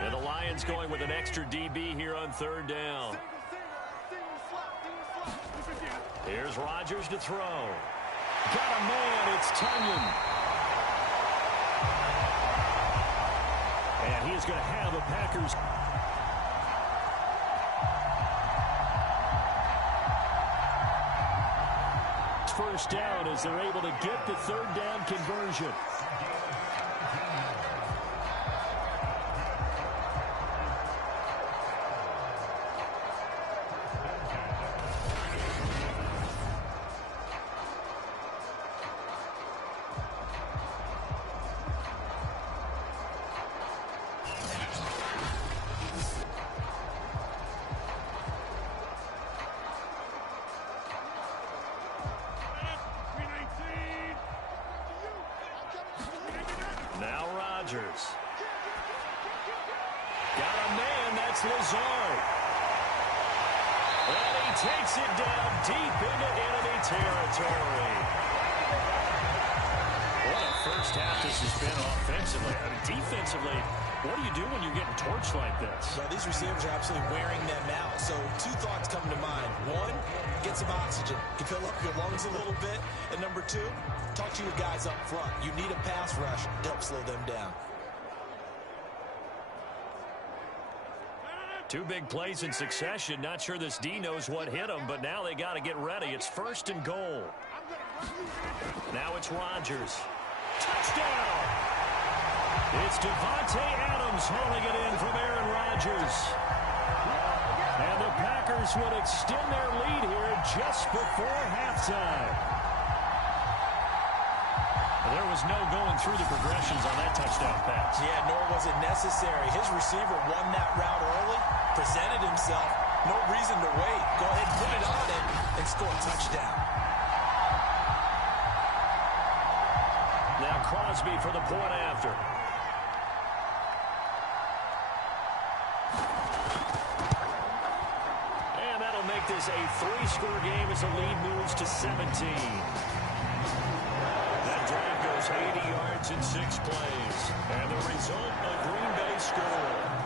And the Lions going with an extra DB here on 3rd down. Here's Rodgers to throw. Got a man, it's Tunyon. And he is going to have a Packers. First down as they're able to get the 3rd down conversion. Now Rodgers. Got a man, that's Lazard. And he takes it down deep into enemy territory. What a first half this has been offensively. I mean, defensively, what do you do when you're getting torched like this? Well, these receivers are absolutely wearing them out. So 2 thoughts come to mind. 1, get some oxygen. You fill up your lungs a little bit. And number 2, talk to your guys up front. You need a pass rush to help slow them down. 2 big plays in succession. Not sure this D knows what hit him, but now they got to get ready. It's 1st and goal. Now it's Rodgers. Touchdown! It's Devontae Adams hauling it in from Aaron Rodgers. And the Packers would extend their lead here just before halftime. There was no going through the progressions on that touchdown pass. Yeah, nor was it necessary. His receiver won that route early, presented himself. No reason to wait. Go ahead, put it on him, and score a touchdown. Now Crosby for the point after. And that'll make this a 3-score game as the lead moves to 17. That drive goes 80 yards in 6 plays. And the result, a Green Bay score.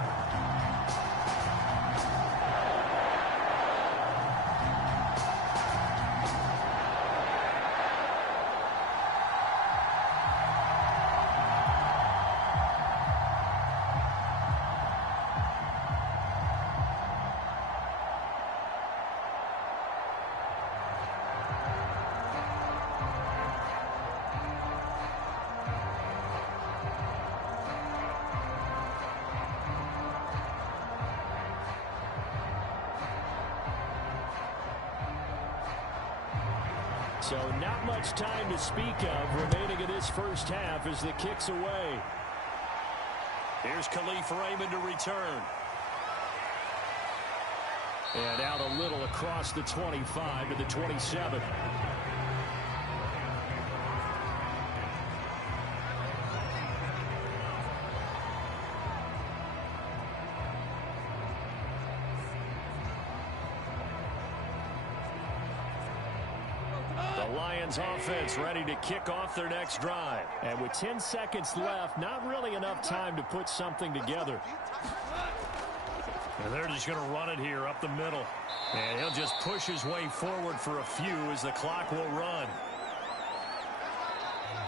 So not much time to speak of remaining in this first half as the kick's away. Here's Khalif Raymond to return. And out a little across the 25 to the 27. The Lions offense ready to kick off their next drive. And with 10 seconds left, not really enough time to put something together. And they're just going to run it here up the middle. And he'll just push his way forward for a few as the clock will run.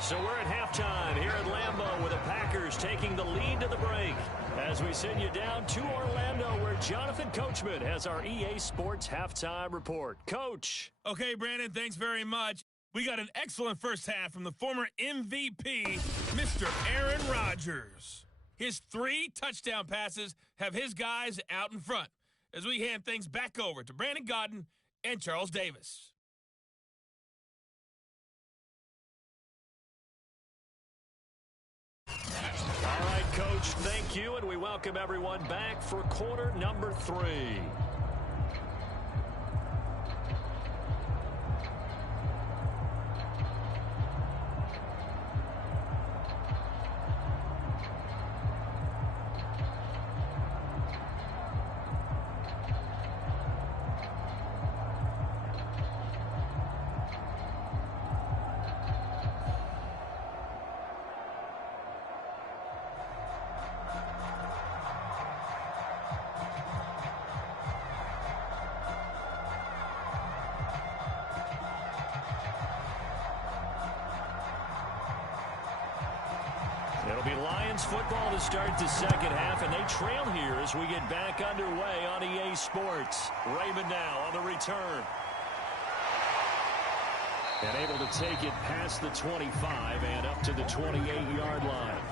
So we're at halftime here at Lambeau with the Packers taking the lead to the break. As we send you down to Orlando where Jonathan Coachman has our EA Sports halftime report. Coach. Okay, Brandon, thanks very much. We got an excellent first half from the former MVP, Mr. Aaron Rodgers. His 3 touchdown passes have his guys out in front as we hand things back over to Brandon Godden and Charles Davis. All right, Coach, thank you, and we welcome everyone back for quarter number 3. It'll be Lions football to start the second half, and they trail here as we get back underway on EA Sports. Raymond now on the return. And able to take it past the 25 and up to the 28-yard line.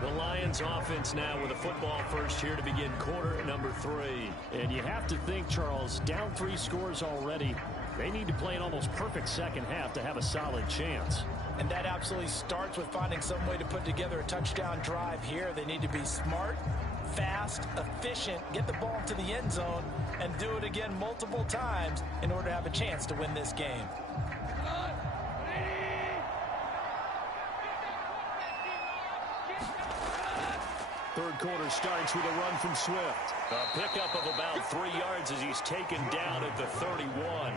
The Lions offense now with a football first here to begin quarter number 3. And you have to think, Charles, down 3 scores already. They need to play an almost perfect second half to have a solid chance. And that absolutely starts with finding some way to put together a touchdown drive here. They need to be smart, fast, efficient, get the ball to the end zone, and do it again multiple times in order to have a chance to win this game. Third quarter starts with a run from Swift. A pickup of about 3 yards as he's taken down at the 31.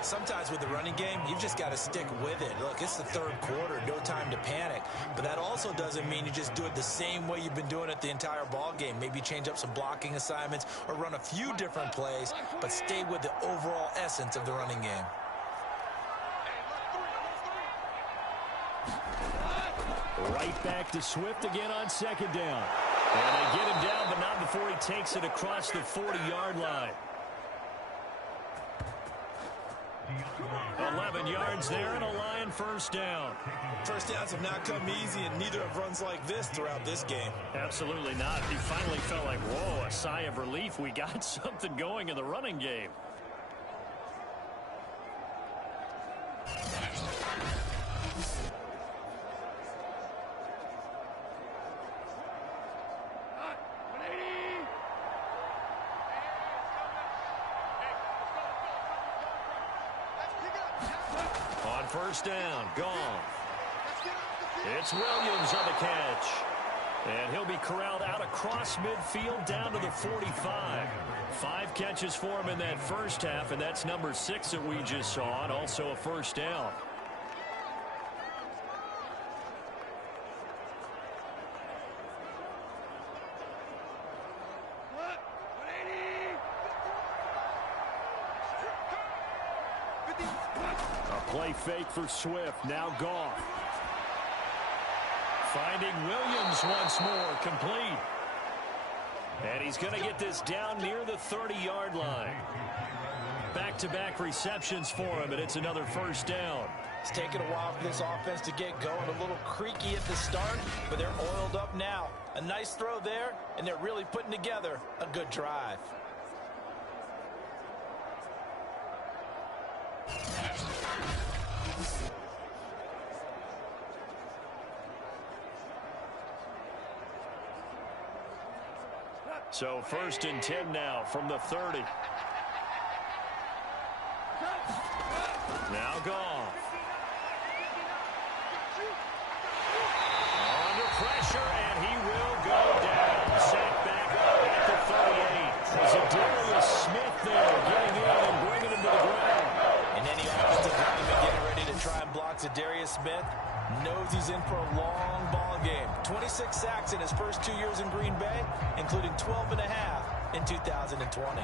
Sometimes with the running game, you've just got to stick with it. Look, it's the third quarter, no time to panic. But that also doesn't mean you just do it the same way you've been doing it the entire ball game. Maybe change up some blocking assignments or run a few different plays, but stay with the overall essence of the running game. Right back to Swift again on second down. And they get him down, but not before he takes it across the 40-yard line. 11 yards there and a Lion first down. First downs have not come easy, and neither have runs like this throughout this game. Absolutely not. He finally felt like, whoa, a sigh of relief. We got something going in the running game. First down, gone. It's Williams on the catch. And he'll be corralled out across midfield down to the 45. 5 catches for him in that first half, and that's number 6 that we just saw, and also a first down. Play fake for Swift. Now Goff. Finding Williams once more. Complete. And he's going to get this down near the 30-yard line. Back-to-back receptions for him, and it's another first down. It's taken a while for this offense to get going. A little creaky at the start, but they're oiled up now. A nice throw there, and they're really putting together a good drive. So 1st and 10 now from the 30. Now Goff. Under pressure, and he will go down. Sacked back at the 38. Was it Darius Smith there getting in and bringing him to the ground? And any offensive lineman getting ready to try and block Darius Smith knows he's in for a long ball game. 26 sacks in his first 2 years in Green Bay, including 12 and a half in 2020.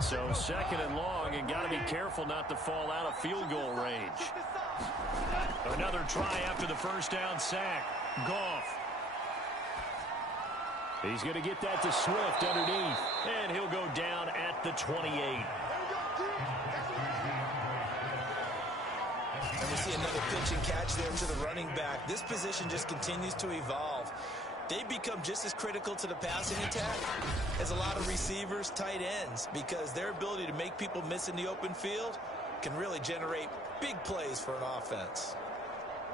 So 2nd and long, and got to be careful not to fall out of field goal range. Another try after the first down sack. Goff. He's going to get that to Swift underneath, and he'll go down at the 28. And we see another pitch and catch there to the running back. This position just continues to evolve. They become just as critical to the passing attack as a lot of receivers, tight ends, because their ability to make people miss in the open field can really generate big plays for an offense.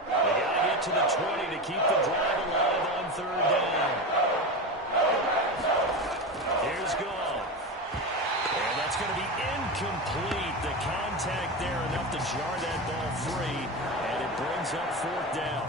They got to get to the 20 to keep the drive alive on 3rd down. Here's Goff. And that's going to be incomplete. The contact there enough to jar that ball free, and it brings up 4th down.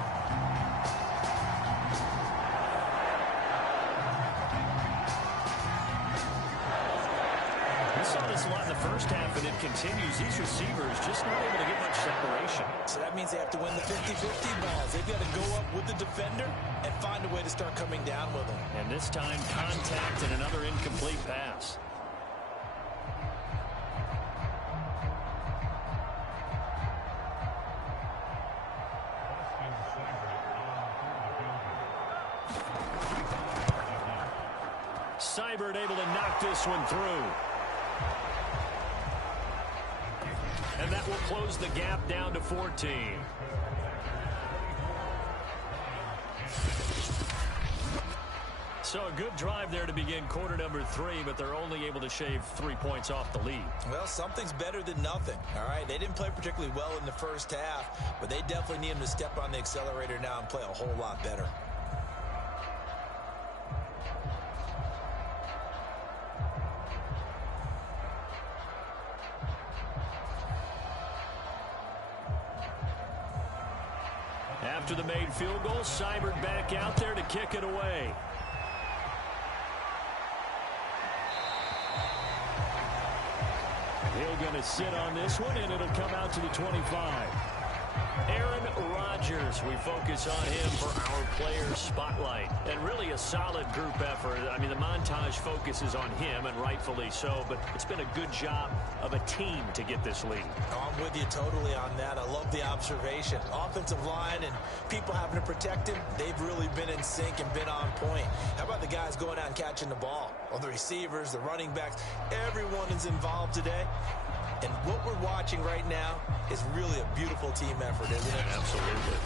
We saw this a lot in the first half, and it continues. These receivers just not able to get much separation. So that means they have to win the 50-50 balls. They've got to go up with the defender and find a way to start coming down with them. And this time, contact and another incomplete pass. Seibert able to knock this one through. And that will close the gap down to 14. So a good drive there to begin quarter number 3, but they're only able to shave 3 points off the lead. Well, something's better than nothing, all right? They didn't play particularly well in the first half, but they definitely need them to step on the accelerator now and play a whole lot better. After the made field goal, Seibert back out there to kick it away. He'll going to sit on this one, and it'll come out to the 25. Aaron Rodgers, we focus on him for our Players Spotlight. And really a solid group effort. I mean, the montage focuses on him, and rightfully so, but it's been a good job of a team to get this lead. Oh, I'm with you totally on that. I love the observation. Offensive line and people having to protect him, they've really been in sync and been on point. How about the guys going out and catching the ball? Well, the receivers, the running backs, everyone is involved today. And what we're watching right now is really a beautiful team effort, isn't it? Absolutely.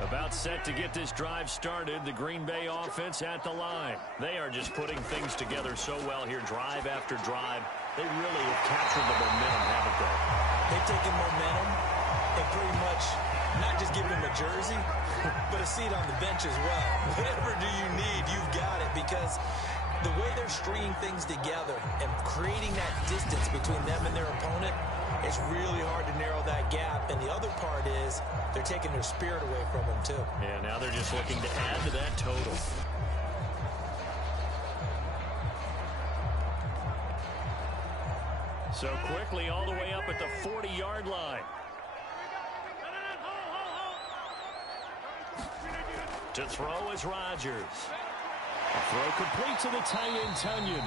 About set to get this drive started. The Green Bay offense at the line. They are just putting things together so well here, drive after drive. They really have captured the momentum, haven't they? They've taken momentum and pretty much not just given them a jersey, but a seat on the bench as well. Whatever do you need, you've got it, because the way they're stringing things together and creating that distance between them and their opponent, it's really hard to narrow that gap. And the other part is they're taking their spirit away from them, too. Yeah, now they're just looking to add to that total. So quickly all the way up at the 40-yard line. To throw is Rodgers. A throw complete to the tight end, Tunyon.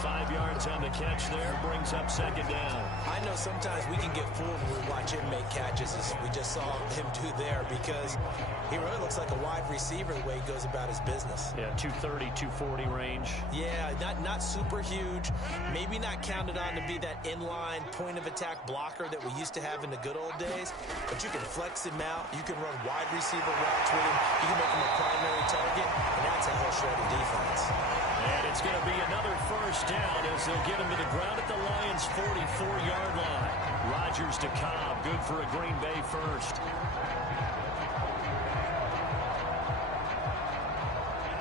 5 yards yards on the catch there. Brings up second down. I know sometimes we can get fooled when we watch him make catches, as we just saw him do there, because he really looks like a wide receiver the way he goes about his business. Yeah, 230, 240 range. Yeah, not super huge. Maybe not counted on to be that inline point-of-attack blocker that we used to have in the good old days, but you can flex him out. You can run wide receiver routes with him. You can make him a primary target, and that's how he'll shred a defense. And it's going to be another first down as they'll get him to the ground at the Lions' 44-yard line. Rodgers to Cobb, good for a Green Bay first.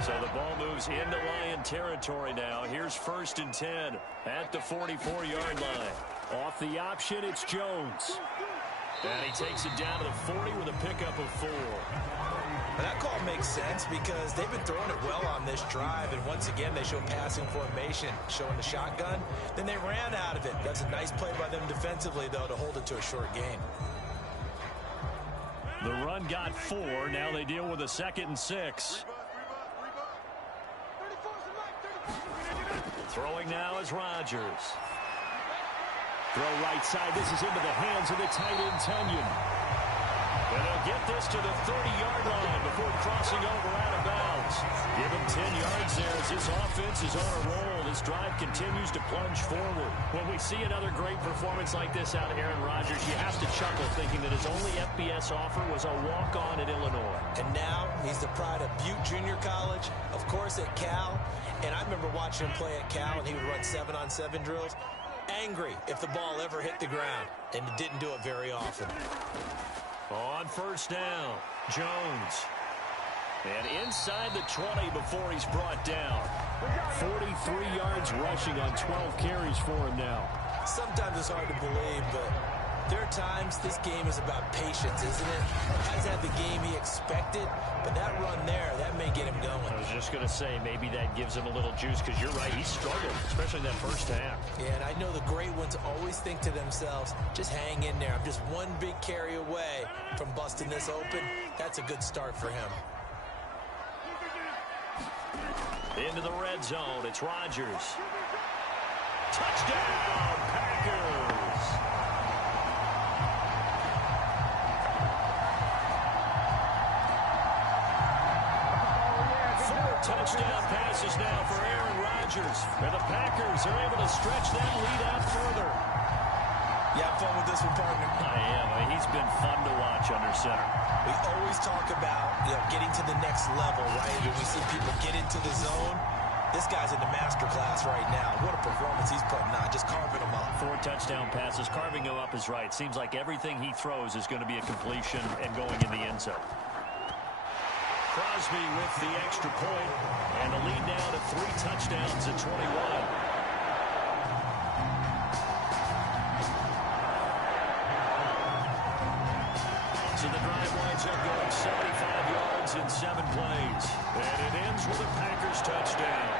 So the ball moves into Lion territory now. Here's 1st and 10 at the 44-yard line. Off the option, it's Jones. And he takes it down to the 40 with a pickup of 4. That call makes sense because they've been throwing it well on this drive, and once again they show passing formation, showing the shotgun. Then they ran out of it. That's a nice play by them defensively, though, to hold it to a short gain. The run got 4. Now they deal with a 2nd and 6. Throwing now is Rodgers. Throw right side. This is into the hands of the tight end, Tunyon. And they'll get this to the 30-yard line before crossing over out of bounds. Give him 10 yards there as this offense is on a roll. This drive continues to plunge forward. When we see another great performance like this out of Aaron Rodgers, you have to chuckle thinking that his only FBS offer was a walk-on at Illinois. And now he's the pride of Butte Junior College, of course at Cal. And I remember watching him play at Cal, and he would run 7-on-7 drills. Angry if the ball ever hit the ground, and it didn't do it very often. On first down, Jones. And inside the 20 before he's brought down. 43 yards rushing on 12 carries for him now. Sometimes it's hard to believe, but there are times this game is about patience, isn't it? Hasn't had the game he expected, but that run there, that may get him going. I was just going to say, maybe that gives him a little juice, because you're right, he struggled, especially that first half. Yeah, and I know the great ones always think to themselves, just hang in there. I'm just one big carry away from busting this open. That's a good start for him. Into the red zone, it's Rodgers. Touchdown, Packers! 4 touchdown passes now for Aaron Rodgers. And the Packers are able to stretch that lead out further. You have fun with this one, partner? I am. He's been fun to watch under center. We always talk about getting to the next level, right? When we see people get into the zone, this guy's in the master class right now. What a performance he's putting on, just carving them up. 4 touchdown passes. Carving him up is right. Seems like everything he throws is going to be a completion and going in the end zone. Crosby with the extra point, and the lead now to 3 touchdowns at 21. So the drive winds up going 75 yards in 7 plays. And it ends with a Packers touchdown.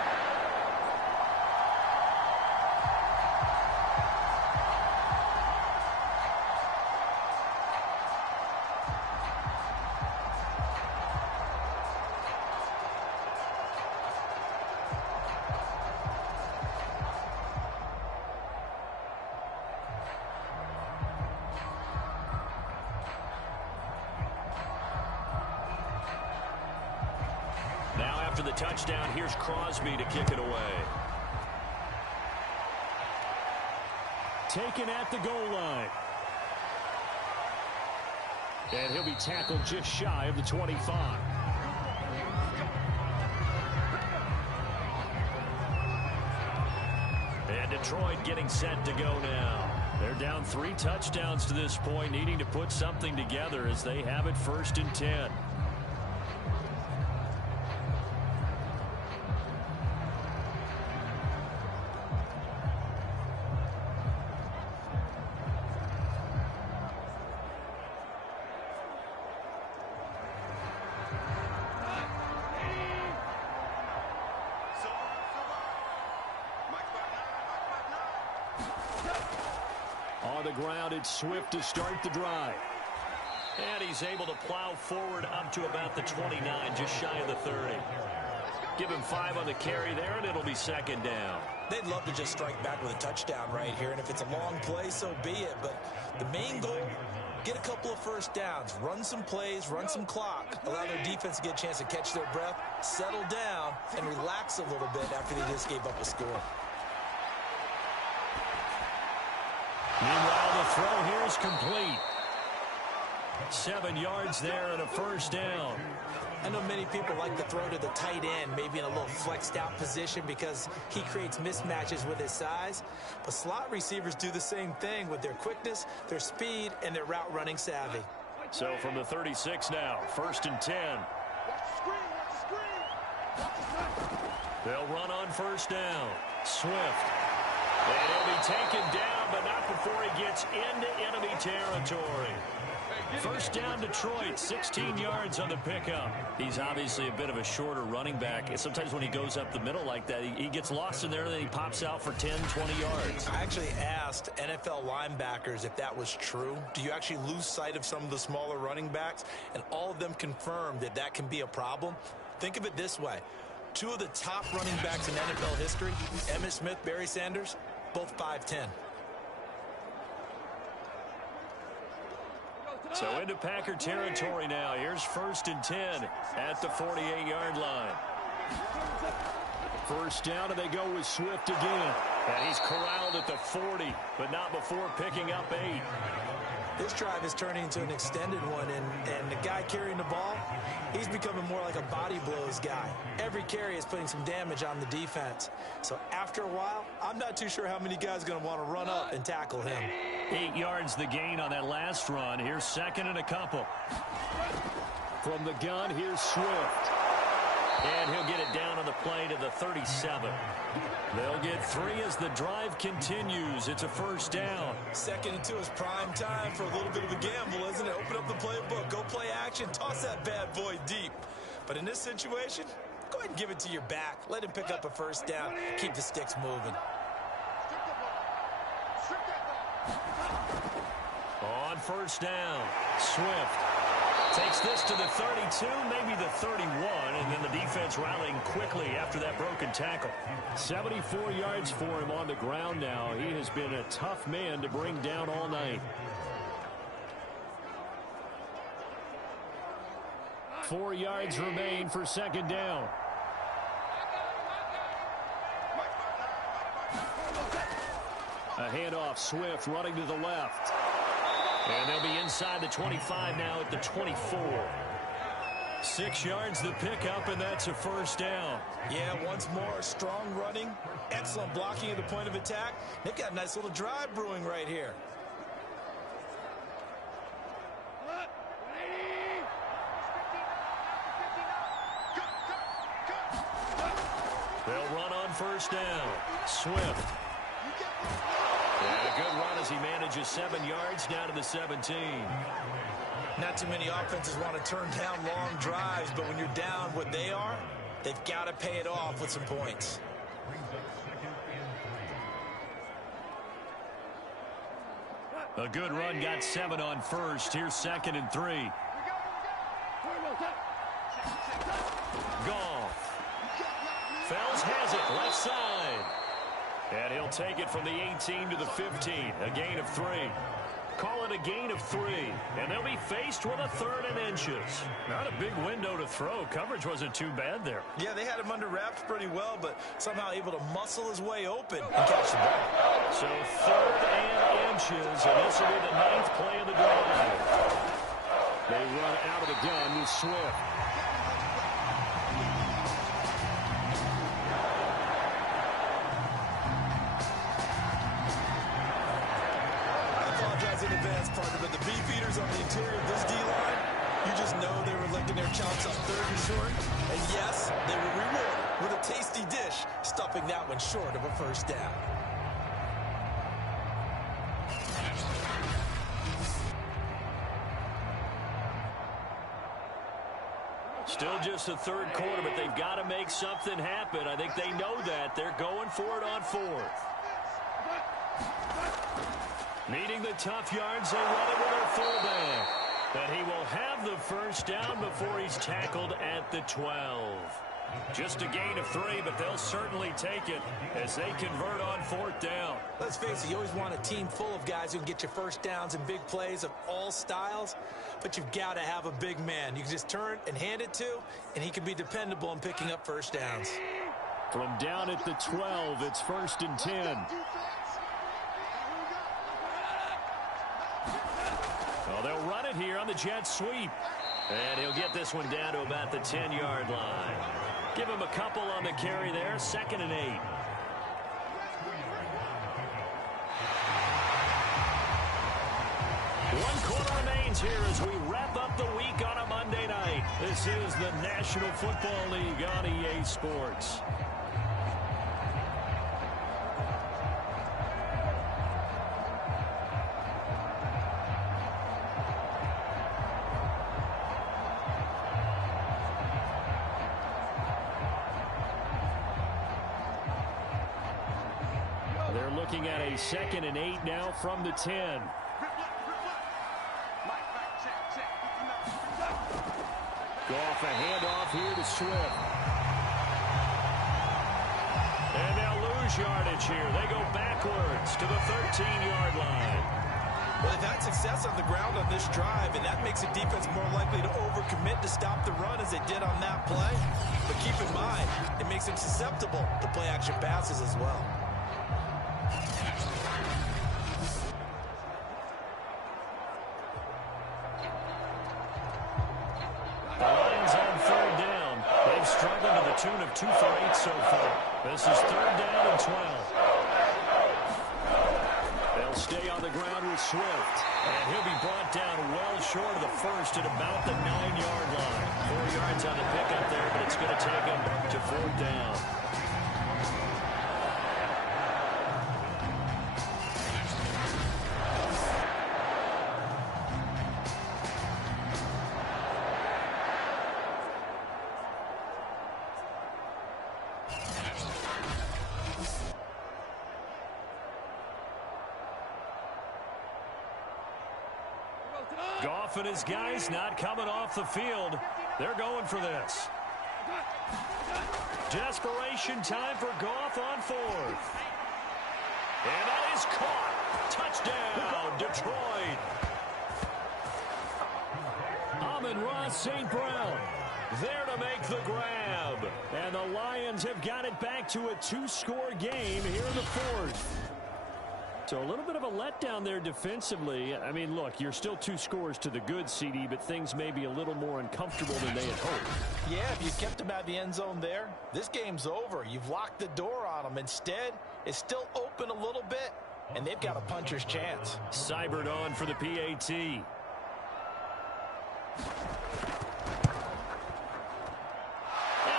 After the touchdown, here's Crosby to kick it away. Taken at the goal line. And he'll be tackled just shy of the 25. And Detroit getting set to go now. They're down 3 touchdowns to this point, needing to put something together as they have it 1st and 10. On the ground, it's Swift to start the drive. And he's able to plow forward up to about the 29, just shy of the 30. Give him 5 on the carry there, and it'll be second down. They'd love to just strike back with a touchdown right here, and if it's a long play, so be it. But the main goal, get a couple of first downs, run some plays, run some clock, allow their defense to get a chance to catch their breath, settle down, and relax a little bit after they just gave up a score. Meanwhile, the throw here is complete. 7 yards there and a first down. I know many people like to throw to the tight end, maybe in a little flexed out position because he creates mismatches with his size. But slot receivers do the same thing with their quickness, their speed, and their route running savvy. So from the 36 now, 1st and 10. They'll run on first down. Swift. And he'll be taken down, but not before he gets into enemy territory. First down, Detroit, 16 yards on the pickup. He's obviously a bit of a shorter running back. And sometimes when he goes up the middle like that, he gets lost in there, and then he pops out for 10, 20 yards. I actually asked NFL linebackers if that was true. Do you actually lose sight of some of the smaller running backs? And all of them confirmed that that can be a problem. Think of it this way. 2 of the top running backs in NFL history, Emmitt Smith, Barry Sanders, both 5'10". So into Packer territory now. Here's 1st and 10 at the 48-yard line. First down, and they go with Swift again. And he's corralled at the 40, but not before picking up 8. This drive is turning into an extended one, and the guy carrying the ball, he's becoming more like a body blows guy. Every carry is putting some damage on the defense. So after a while, I'm not too sure how many guys are going to want to run up and tackle him. 8 yards the gain on that last run. Here's 2nd and a couple. From the gun, here's Swift. And he'll get it down on the play to the 37. They'll get 3 as the drive continues. It's a first down. 2nd and 2 is prime time for a little bit of a gamble, isn't it? Open up the playbook, go play action, toss that bad boy deep. But in this situation, go ahead and give it to your back. Let him pick up a first down. Keep the sticks moving. On first down, Swift takes this to the 32, maybe the 31, and then the defense rallying quickly after that broken tackle. 74 yards for him on the ground now. He has been a tough man to bring down all night. 4 yards remain for 2nd down. A handoff, Swift running to the left. And they'll be inside the 25 now at the 24. 6 yards the pickup, and that's a first down. Yeah, once more, strong running, excellent blocking at the point of attack. They've got a nice little drive brewing right here. They'll run on first down. Swift. And a good run as he manages 7 yards down to the 17. Not too many offenses want to turn down long drives, but when you're down what they are, they've got to pay it off with some points. A good run, got 7 on first. Here's 2nd and 3. Goff. Fells has it, left side. And he'll take it from the 18 to the 15, a gain of 3. Call it a gain of 3, and they'll be faced with a 3rd and inches. Not a big window to throw. Coverage wasn't too bad there. Yeah, they had him under wraps pretty well, but somehow able to muscle his way open and catch the ball. So 3rd and inches, and this will be the 9th play of the drive. They run out of the gun with Swift. In advance, partner, but the beefeaters on the interior of this D-line, you just know they were licking their chops on 3rd and short. And yes, they were rewarded with a tasty dish, stuffing that one short of a first down. Still just the 3rd quarter, but they've got to make something happen. I think they know that. They're going for it on 4th. Needing the tough yards, they run it with their fullback. And he will have the first down before he's tackled at the 12. Just a gain of 3, but they'll certainly take it as they convert on 4th down. Let's face it, you always want a team full of guys who can get you first downs and big plays of all styles, but you've got to have a big man you can just turn and hand it to, and he can be dependable in picking up first downs. From down at the 12, it's 1st and 10. Well, they'll run it here on the jet sweep. And he'll get this one down to about the 10-yard line. Give him a couple on the carry there, 2nd and 8. One quarter remains here as we wrap up the week on a Monday night. This is the National Football League on EA Sports. They're looking at a 2nd and 8 now from the 10. Goff a handoff here to Swift. And they'll lose yardage here. They go backwards to the 13-yard line. Well, they've had success on the ground on this drive, and that makes the defense more likely to overcommit to stop the run as they did on that play. But keep in mind, it makes them susceptible to play-action passes as well. The Lions on 3rd down. They've struggled to the tune of 2 for 8 so far. This is 3rd down and 12. They'll stay on the ground with Swift. And he'll be brought down well short of the first at about the 9-yard line. 4 yards on the pickup there, but it's going to take him to 4th down. Goff and his guys not coming off the field. They're going for this. Desperation time for Goff on 4th. And that is caught. Touchdown, Detroit. Amon-Ra St. Brown there to make the grab. And the Lions have got it back to a 2-score game here in the 4th. So a little bit of a letdown there defensively. I mean, look, you're still 2 scores to the good, CD, but things may be a little more uncomfortable than they had hoped. Yeah, if you kept them out of the end zone there, this game's over. You've locked the door on them. Instead, it's still open a little bit, and they've got a puncher's chance. Seibert on for the PAT. And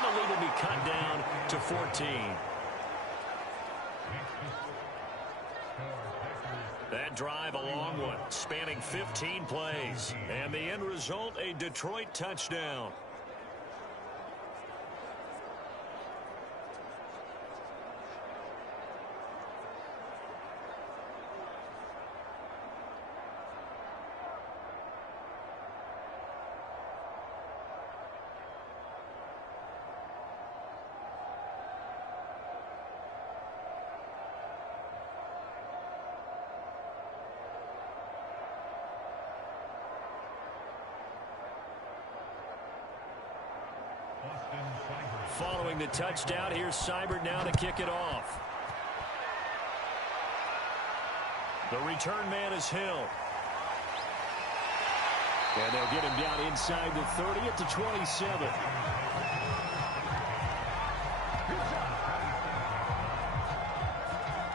the lead will be cut down to 14. That drive a long one, spanning 15 plays. And the end result, a Detroit touchdown. Following the touchdown, here's Seibert now to kick it off. The return man is Hill. And they'll get him down inside the 30 at the 27.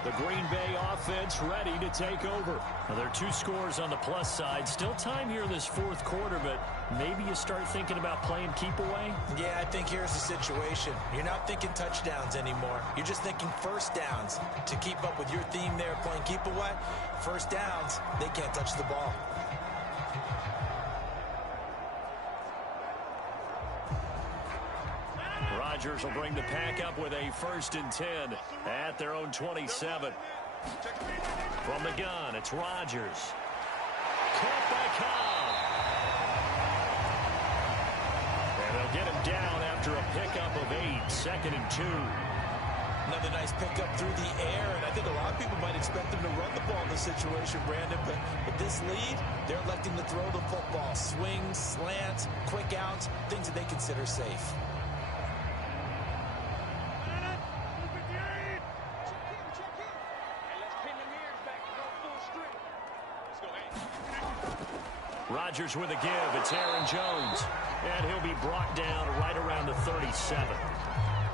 The Green Bay offense ready to take over. Now, there are 2 scores on the plus side. Still time here in this 4th quarter, but maybe you start thinking about playing keep away? Yeah, I think here's the situation. You're not thinking touchdowns anymore. You're just thinking first downs. To keep up with your theme there, playing keep away, first downs, they can't touch the ball. Rodgers will bring the pack up with a 1st and 10 at their own 27. From the gun, it's Rodgers. Caught by Cobb. And they'll get him down after a pickup of 8. 2nd and 2. Another nice pickup through the air, and I think a lot of people might expect them to run the ball in this situation, Brandon, but with this lead, they're electing to throw the football. Swings, slants, quick outs, things that they consider safe. Rodgers with a give. It's Aaron Jones. And he'll be brought down right around the 37.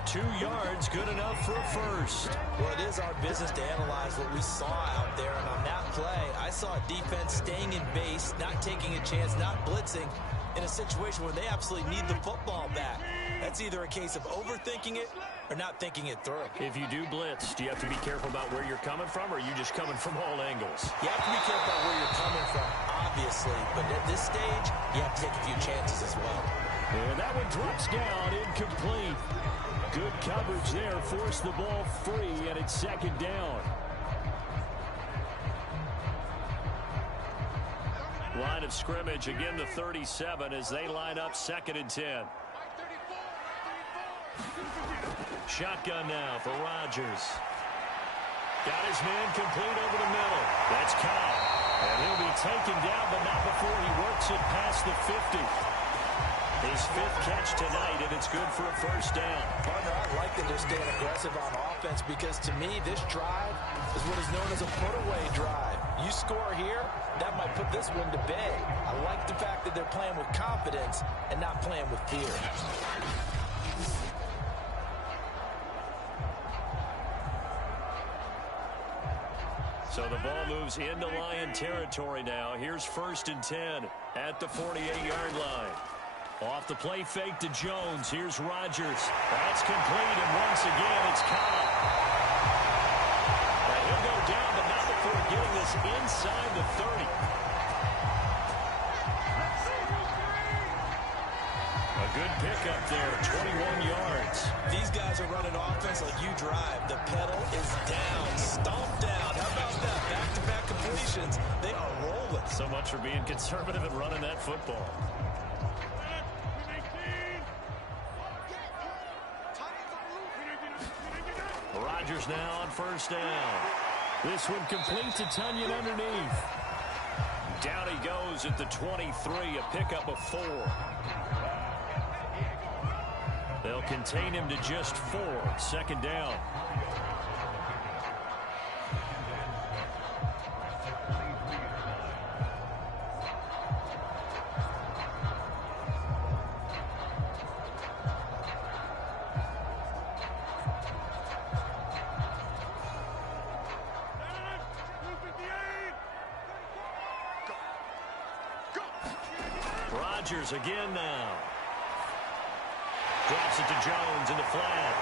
2 yards, good enough for a first. Well, it is our business to analyze what we saw out there. And on that play, I saw a defense staying in base, not taking a chance, not blitzing in a situation where they absolutely need the football back. That's either a case of overthinking it or not thinking it through. If you do blitz, do you have to be careful about where you're coming from, or are you just coming from all angles? You have to be careful about where you're coming from, obviously. But at this stage, you have to take a few chances as well. And that one drops down, incomplete. Good coverage there, forced the ball free, and it's 2nd down. Line of scrimmage, again the 37 as they line up 2nd and 10. Shotgun now for Rodgers. Got his man complete over the middle. That's Cobb. And he'll be taken down, but not before he works it past the 50. His 5th catch tonight, and it's good for a first down. Partner, I like that they're staying aggressive on offense because, to me, this drive is what is known as a put-away drive. You score here, that might put this one to bed. I like the fact that they're playing with confidence and not playing with fear. So the ball moves into Lion territory now. Here's 1st and 10 at the 48-yard line. Off the play fake to Jones. Here's Rodgers. That's complete, and once again, it's Cobb. Now he'll go down, but not before getting this inside the 30. A good pickup there, 21 yards. These guys are running offense like you drive. The pedal is down, stomped down. How about that? Back-to-back completions. They are rolling. So much for being conservative and running that football. Rodgers now on 1st down. This one complete to Tunyon underneath. Down he goes at the 23, a pickup of 4. They'll contain him to just 4. 2nd down. Rodgers again now. Drops it to Jones in the flat.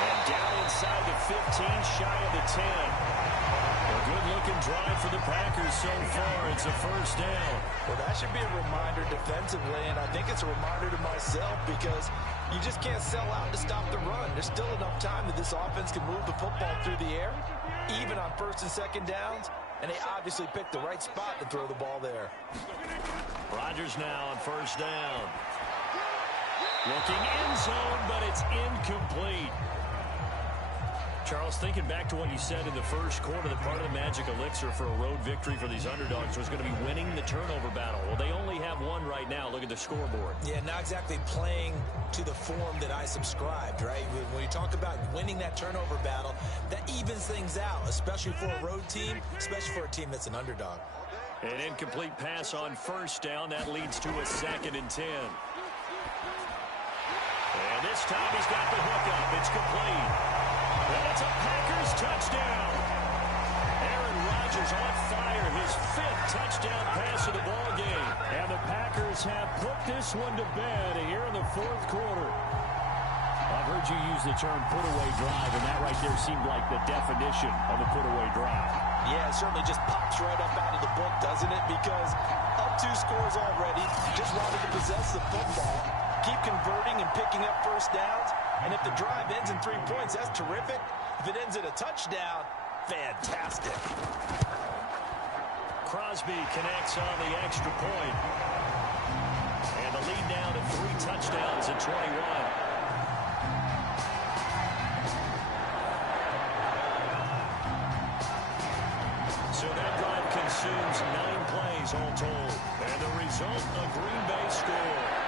And down inside the 15, shy of the 10. A good-looking drive for the Packers so far. It's a first down. Well, that should be a reminder defensively, and I think it's a reminder to myself because you just can't sell out to stop the run. There's still enough time that this offense can move the football through the air, even on 1st and 2nd downs, and they obviously picked the right spot to throw the ball there. Rodgers now on 1st down. Looking in zone, but it's incomplete. Charles, thinking back to what you said in the first quarter, that part of the magic elixir for a road victory for these underdogs was going to be winning the turnover battle. Well, they only have one right now. Look at the scoreboard. Yeah, not exactly playing to the form that I subscribed, right? When you talk about winning that turnover battle, that evens things out, especially for a road team, especially for a team that's an underdog. An incomplete pass on 1st down. That leads to a 2nd and 10. And this time he's got the hookup. It's complete. And it's a Packers touchdown. Aaron Rodgers on fire. His 5th touchdown pass of the ball game. And the Packers have put this one to bed here in the 4th quarter. I've heard you use the term put-away drive, and that right there seemed like the definition of a put-away drive. Yeah, it certainly just pops right up out of the book, doesn't it? Because up 2 scores already, just wanted to possess the football, keep converting and picking up first downs, and if the drive ends in 3 points, that's terrific. If it ends in a touchdown, fantastic. Crosby connects on the extra point. And the lead now to 3 touchdowns at 21. And the result, a Green Bay score.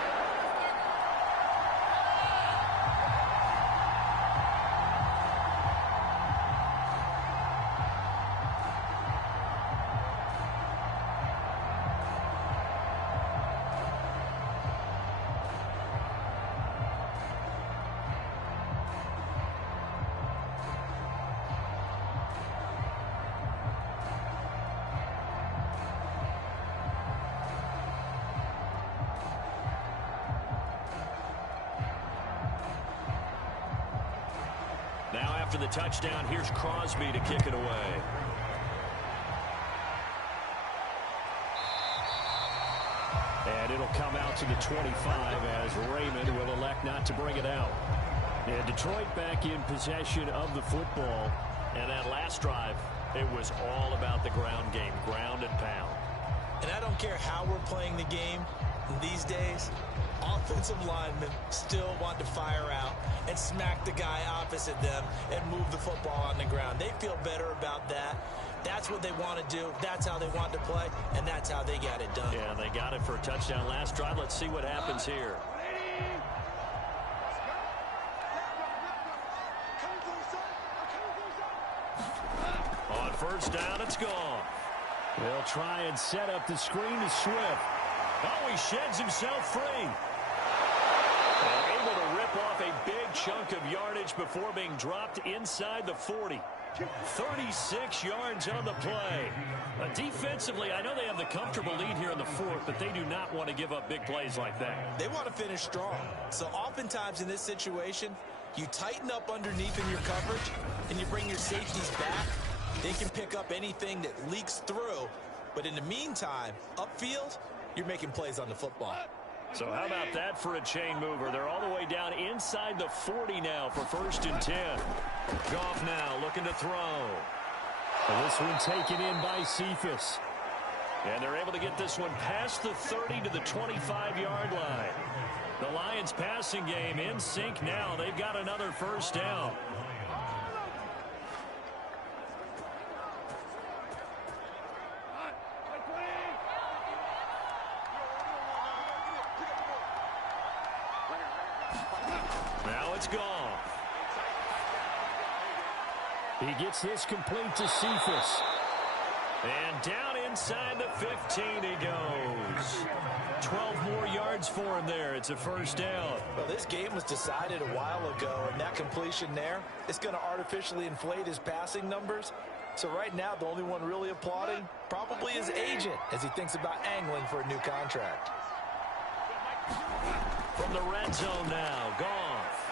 Now after the touchdown, here's Crosby to kick it away. And it'll come out to the 25 as Raymond will elect not to bring it out. And Detroit back in possession of the football. And that last drive, it was all about the ground game, ground and pound. And I don't care how we're playing the game these days, offensive linemen still want to fire out and smack the guy opposite them and move the football on the ground. They feel better about that. That's what they want to do. That's how they want to play, and that's how they got it done. Yeah, they got it for a touchdown last drive. Let's see what happens here. On first down, it's gone. They'll try and set up the screen to Swift. Oh, he sheds himself free. And able to rip off a big chunk of yardage before being dropped inside the 40. 36 yards on the play. Defensively, I know they have the comfortable lead here in the fourth, but they do not want to give up big plays like that. They want to finish strong. So oftentimes in this situation, you tighten up underneath in your coverage, and you bring your safeties back. They can pick up anything that leaks through. But in the meantime, upfield, you're making plays on the football. So how about that for a chain mover? They're all the way down inside the 40 now for 1st and 10. Goff now looking to throw. And this one taken in by Cephas. And they're able to get this one past the 30 to the 25-yard line. The Lions passing game in sync now. They've got another first down. Now it's gone. He gets this complete to Cephas. And down inside the 15 he goes. 12 more yards for him there. It's a first down. Well, this game was decided a while ago, and that completion there is going to artificially inflate his passing numbers. So right now, the only one really applauding probably his agent as he thinks about angling for a new contract. From the red zone now, Goff.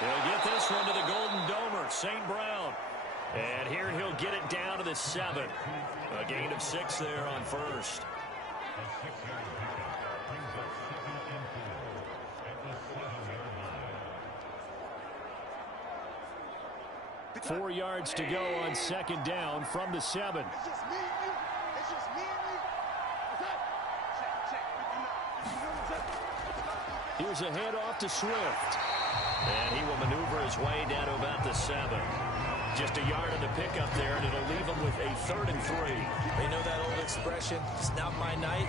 He'll get this one to the Golden Domer, St. Brown. And here he'll get it down to the 7. A gain of 6 there on first. Four yards to go on second down from the 7. Here's a handoff to Swift. And he will maneuver his way down to about the 7. Just a yard of the pickup there, and it'll leave him with a 3rd and 3. They know that old expression, it's not my night.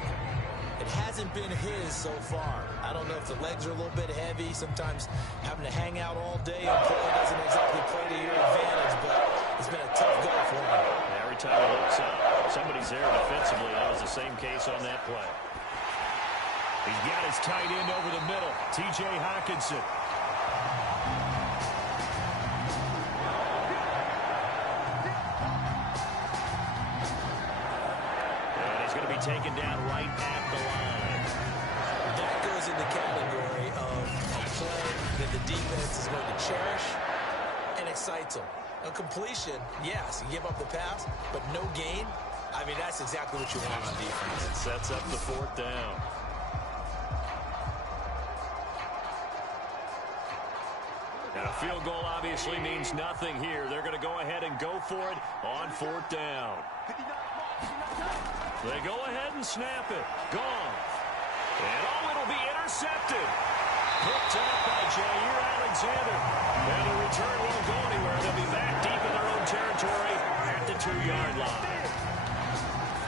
It hasn't been his so far. I don't know if the legs are a little bit heavy. Sometimes having to hang out all day and play doesn't exactly play to your advantage, but it's been a tough go for him. Every time he looks up, somebody's there defensively. That was the same case on that play. He's got his tight end over the middle, T.J. Hockenson. Taken down right at the line. That goes in the category of a play that the defense is going to cherish and excites them. A completion, yes, you give up the pass, but no gain. I mean, that's exactly what you want on defense. It sets up the 4th down. And a field goal obviously means nothing here. They're going to go ahead and go for it on 4th down. They go ahead and snap it. Gone. And it'll be intercepted. Picked up by Jair Alexander. And the return won't go anywhere. They'll be back deep in their own territory at the 2-yard line.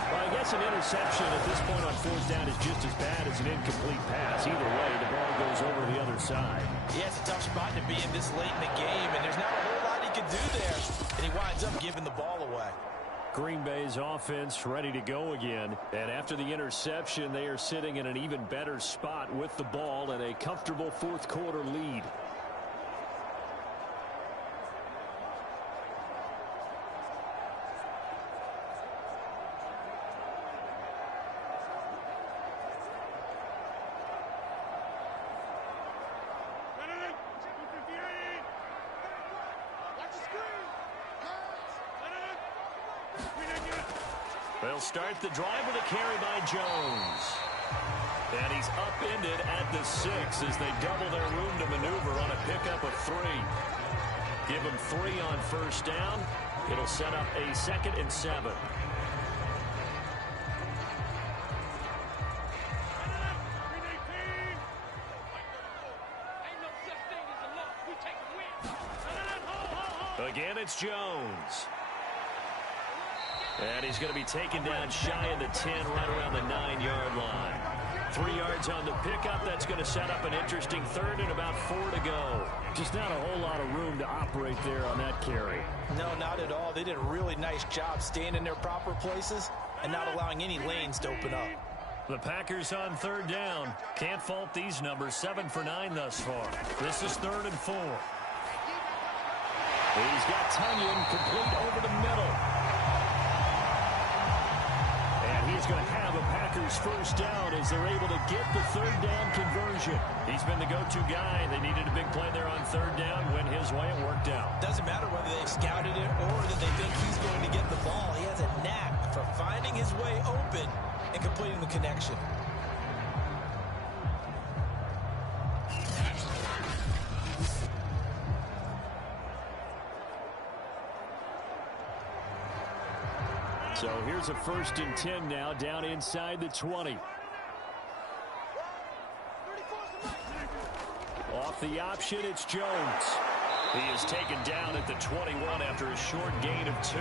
Well, I guess an interception at this point on fourth down is just as bad as an incomplete pass. Either way, the ball goes over to the other side. Yeah, it's a tough spot to be in this late in the game, and there's not a whole lot he can do there. And he winds up giving the ball away. Green Bay's offense ready to go again. And after the interception, they are sitting in an even better spot with the ball and a comfortable fourth quarter lead. They'll start the drive with a carry by Jones. And he's upended at the 6 as they double their room to maneuver on a pickup of 3. Give him 3 on first down. It'll set up a 2nd and 7. Again, it's Jones. And he's going to be taken down shy of the 10, right around the 9-yard line. 3 yards on the pickup. That's going to set up an interesting 3rd and about 4 to go. Just not a whole lot of room to operate there on that carry. No, not at all. They did a really nice job staying in their proper places and not allowing any lanes to open up. The Packers on 3rd down. Can't fault these numbers. 7 for 9 thus far. This is 3rd and 4. He's got Tunyon complete over the middle. He's going to have a Packers first down as they're able to get the 3rd down conversion. He's been the go-to guy. They needed a big play there on 3rd down. Went his way. It worked out. Doesn't matter whether they've scouted it or that they think he's going to get the ball. He has a knack for finding his way open and completing the connection. So here's a 1st and 10 now, down inside the 20. Off the option, it's Jones. He is taken down at the 21 after a short gain of 2.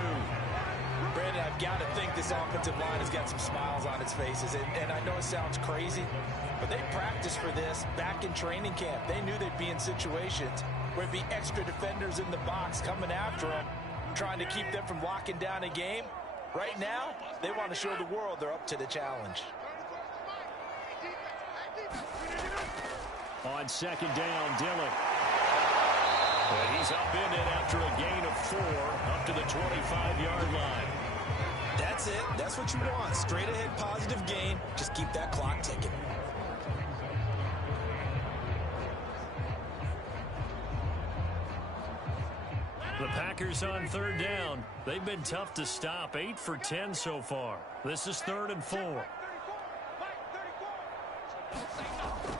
Brandon, I've got to think this offensive line has got some smiles on its faces. And I know it sounds crazy, but they practiced for this back in training camp. They knew they'd be in situations where it'd be extra defenders in the box coming after them, trying to keep them from locking down a game. Right now, they want to show the world they're up to the challenge. On 2nd down, Dillon. And he's upended after a gain of 4 up to the 25-yard line. That's it. That's what you want. Straight ahead positive gain. Just keep that clock ticking. The Packers on 3rd down. They've been tough to stop. 8 for 10 so far. This is 3rd and 4.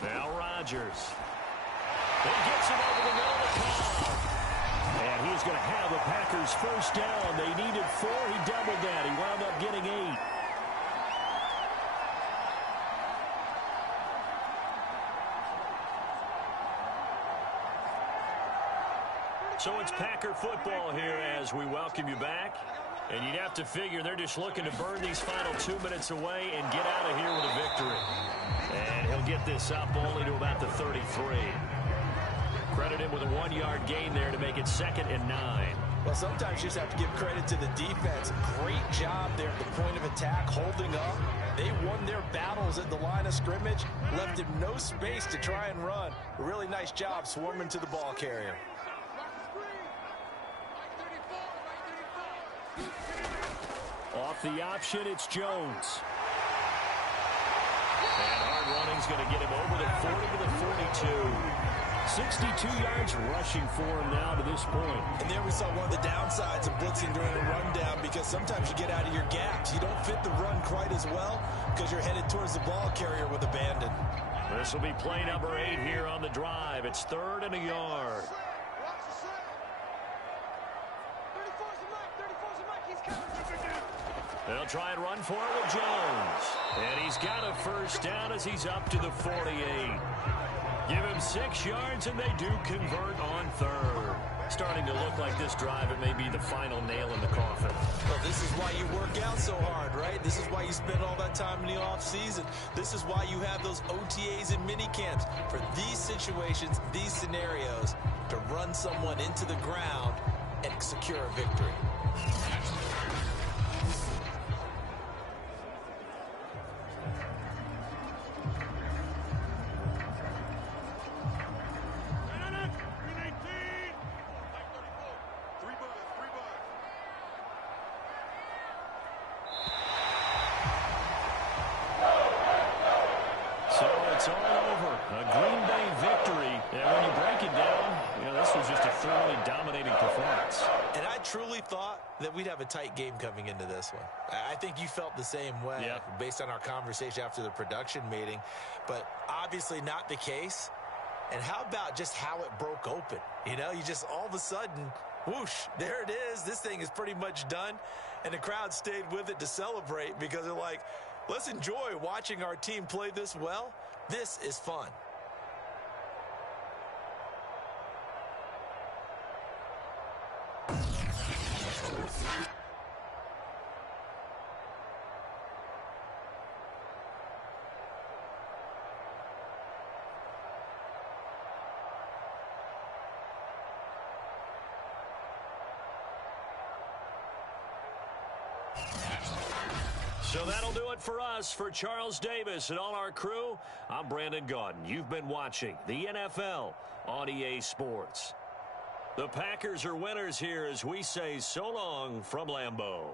Now Rodgers. He gets it over the middle of the crowd. And he's going to have a Packers first down. They needed 4. He doubled that. He wound up getting 8. So it's Packer football here as we welcome you back. And you'd have to figure they're just looking to burn these final 2 minutes away and get out of here with a victory. And he'll get this up only to about the 33. Credit him with a 1-yard gain there to make it 2nd and 9. Well, sometimes you just have to give credit to the defense. Great job there at the point of attack, holding up. They won their battles at the line of scrimmage, left him no space to try and run. A really nice job swarming to the ball carrier. Off the option, it's Jones. And hard running's going to get him over the 40 to the 42. 62 yards rushing for him now to this point. And there we saw one of the downsides of blitzing during a rundown, because sometimes you get out of your gaps. You don't fit the run quite as well because you're headed towards the ball carrier with abandon. This will be play number 8 here on the drive. It's 3rd and a yard. They'll try and run for it with Jones. And he's got a first down as he's up to the 48. Give him 6 yards, and they do convert on 3rd. Starting to look like this drive, it may be the final nail in the coffin. Well, this is why you work out so hard, right? This is why you spend all that time in the offseason. This is why you have those OTAs and mini camps for these situations, these scenarios, to run someone into the ground and secure a victory. So it's all over. A Green Bay victory. And when you break it down, this was just a thoroughly dominating performance. And I truly thought that we'd have a tight game coming into this one. I think you felt the same way based on our conversation after the production meeting. But obviously not the case. And how about just how it broke open? You just all of a sudden, whoosh, there it is. This thing is pretty much done. And the crowd stayed with it to celebrate because they're like, let's enjoy watching our team play this well. This is fun. So that'll do it for us. For Charles Davis and all our crew, I'm Brandon Gaudin. You've been watching the NFL on EA Sports. The Packers are winners here as we say so long from Lambeau.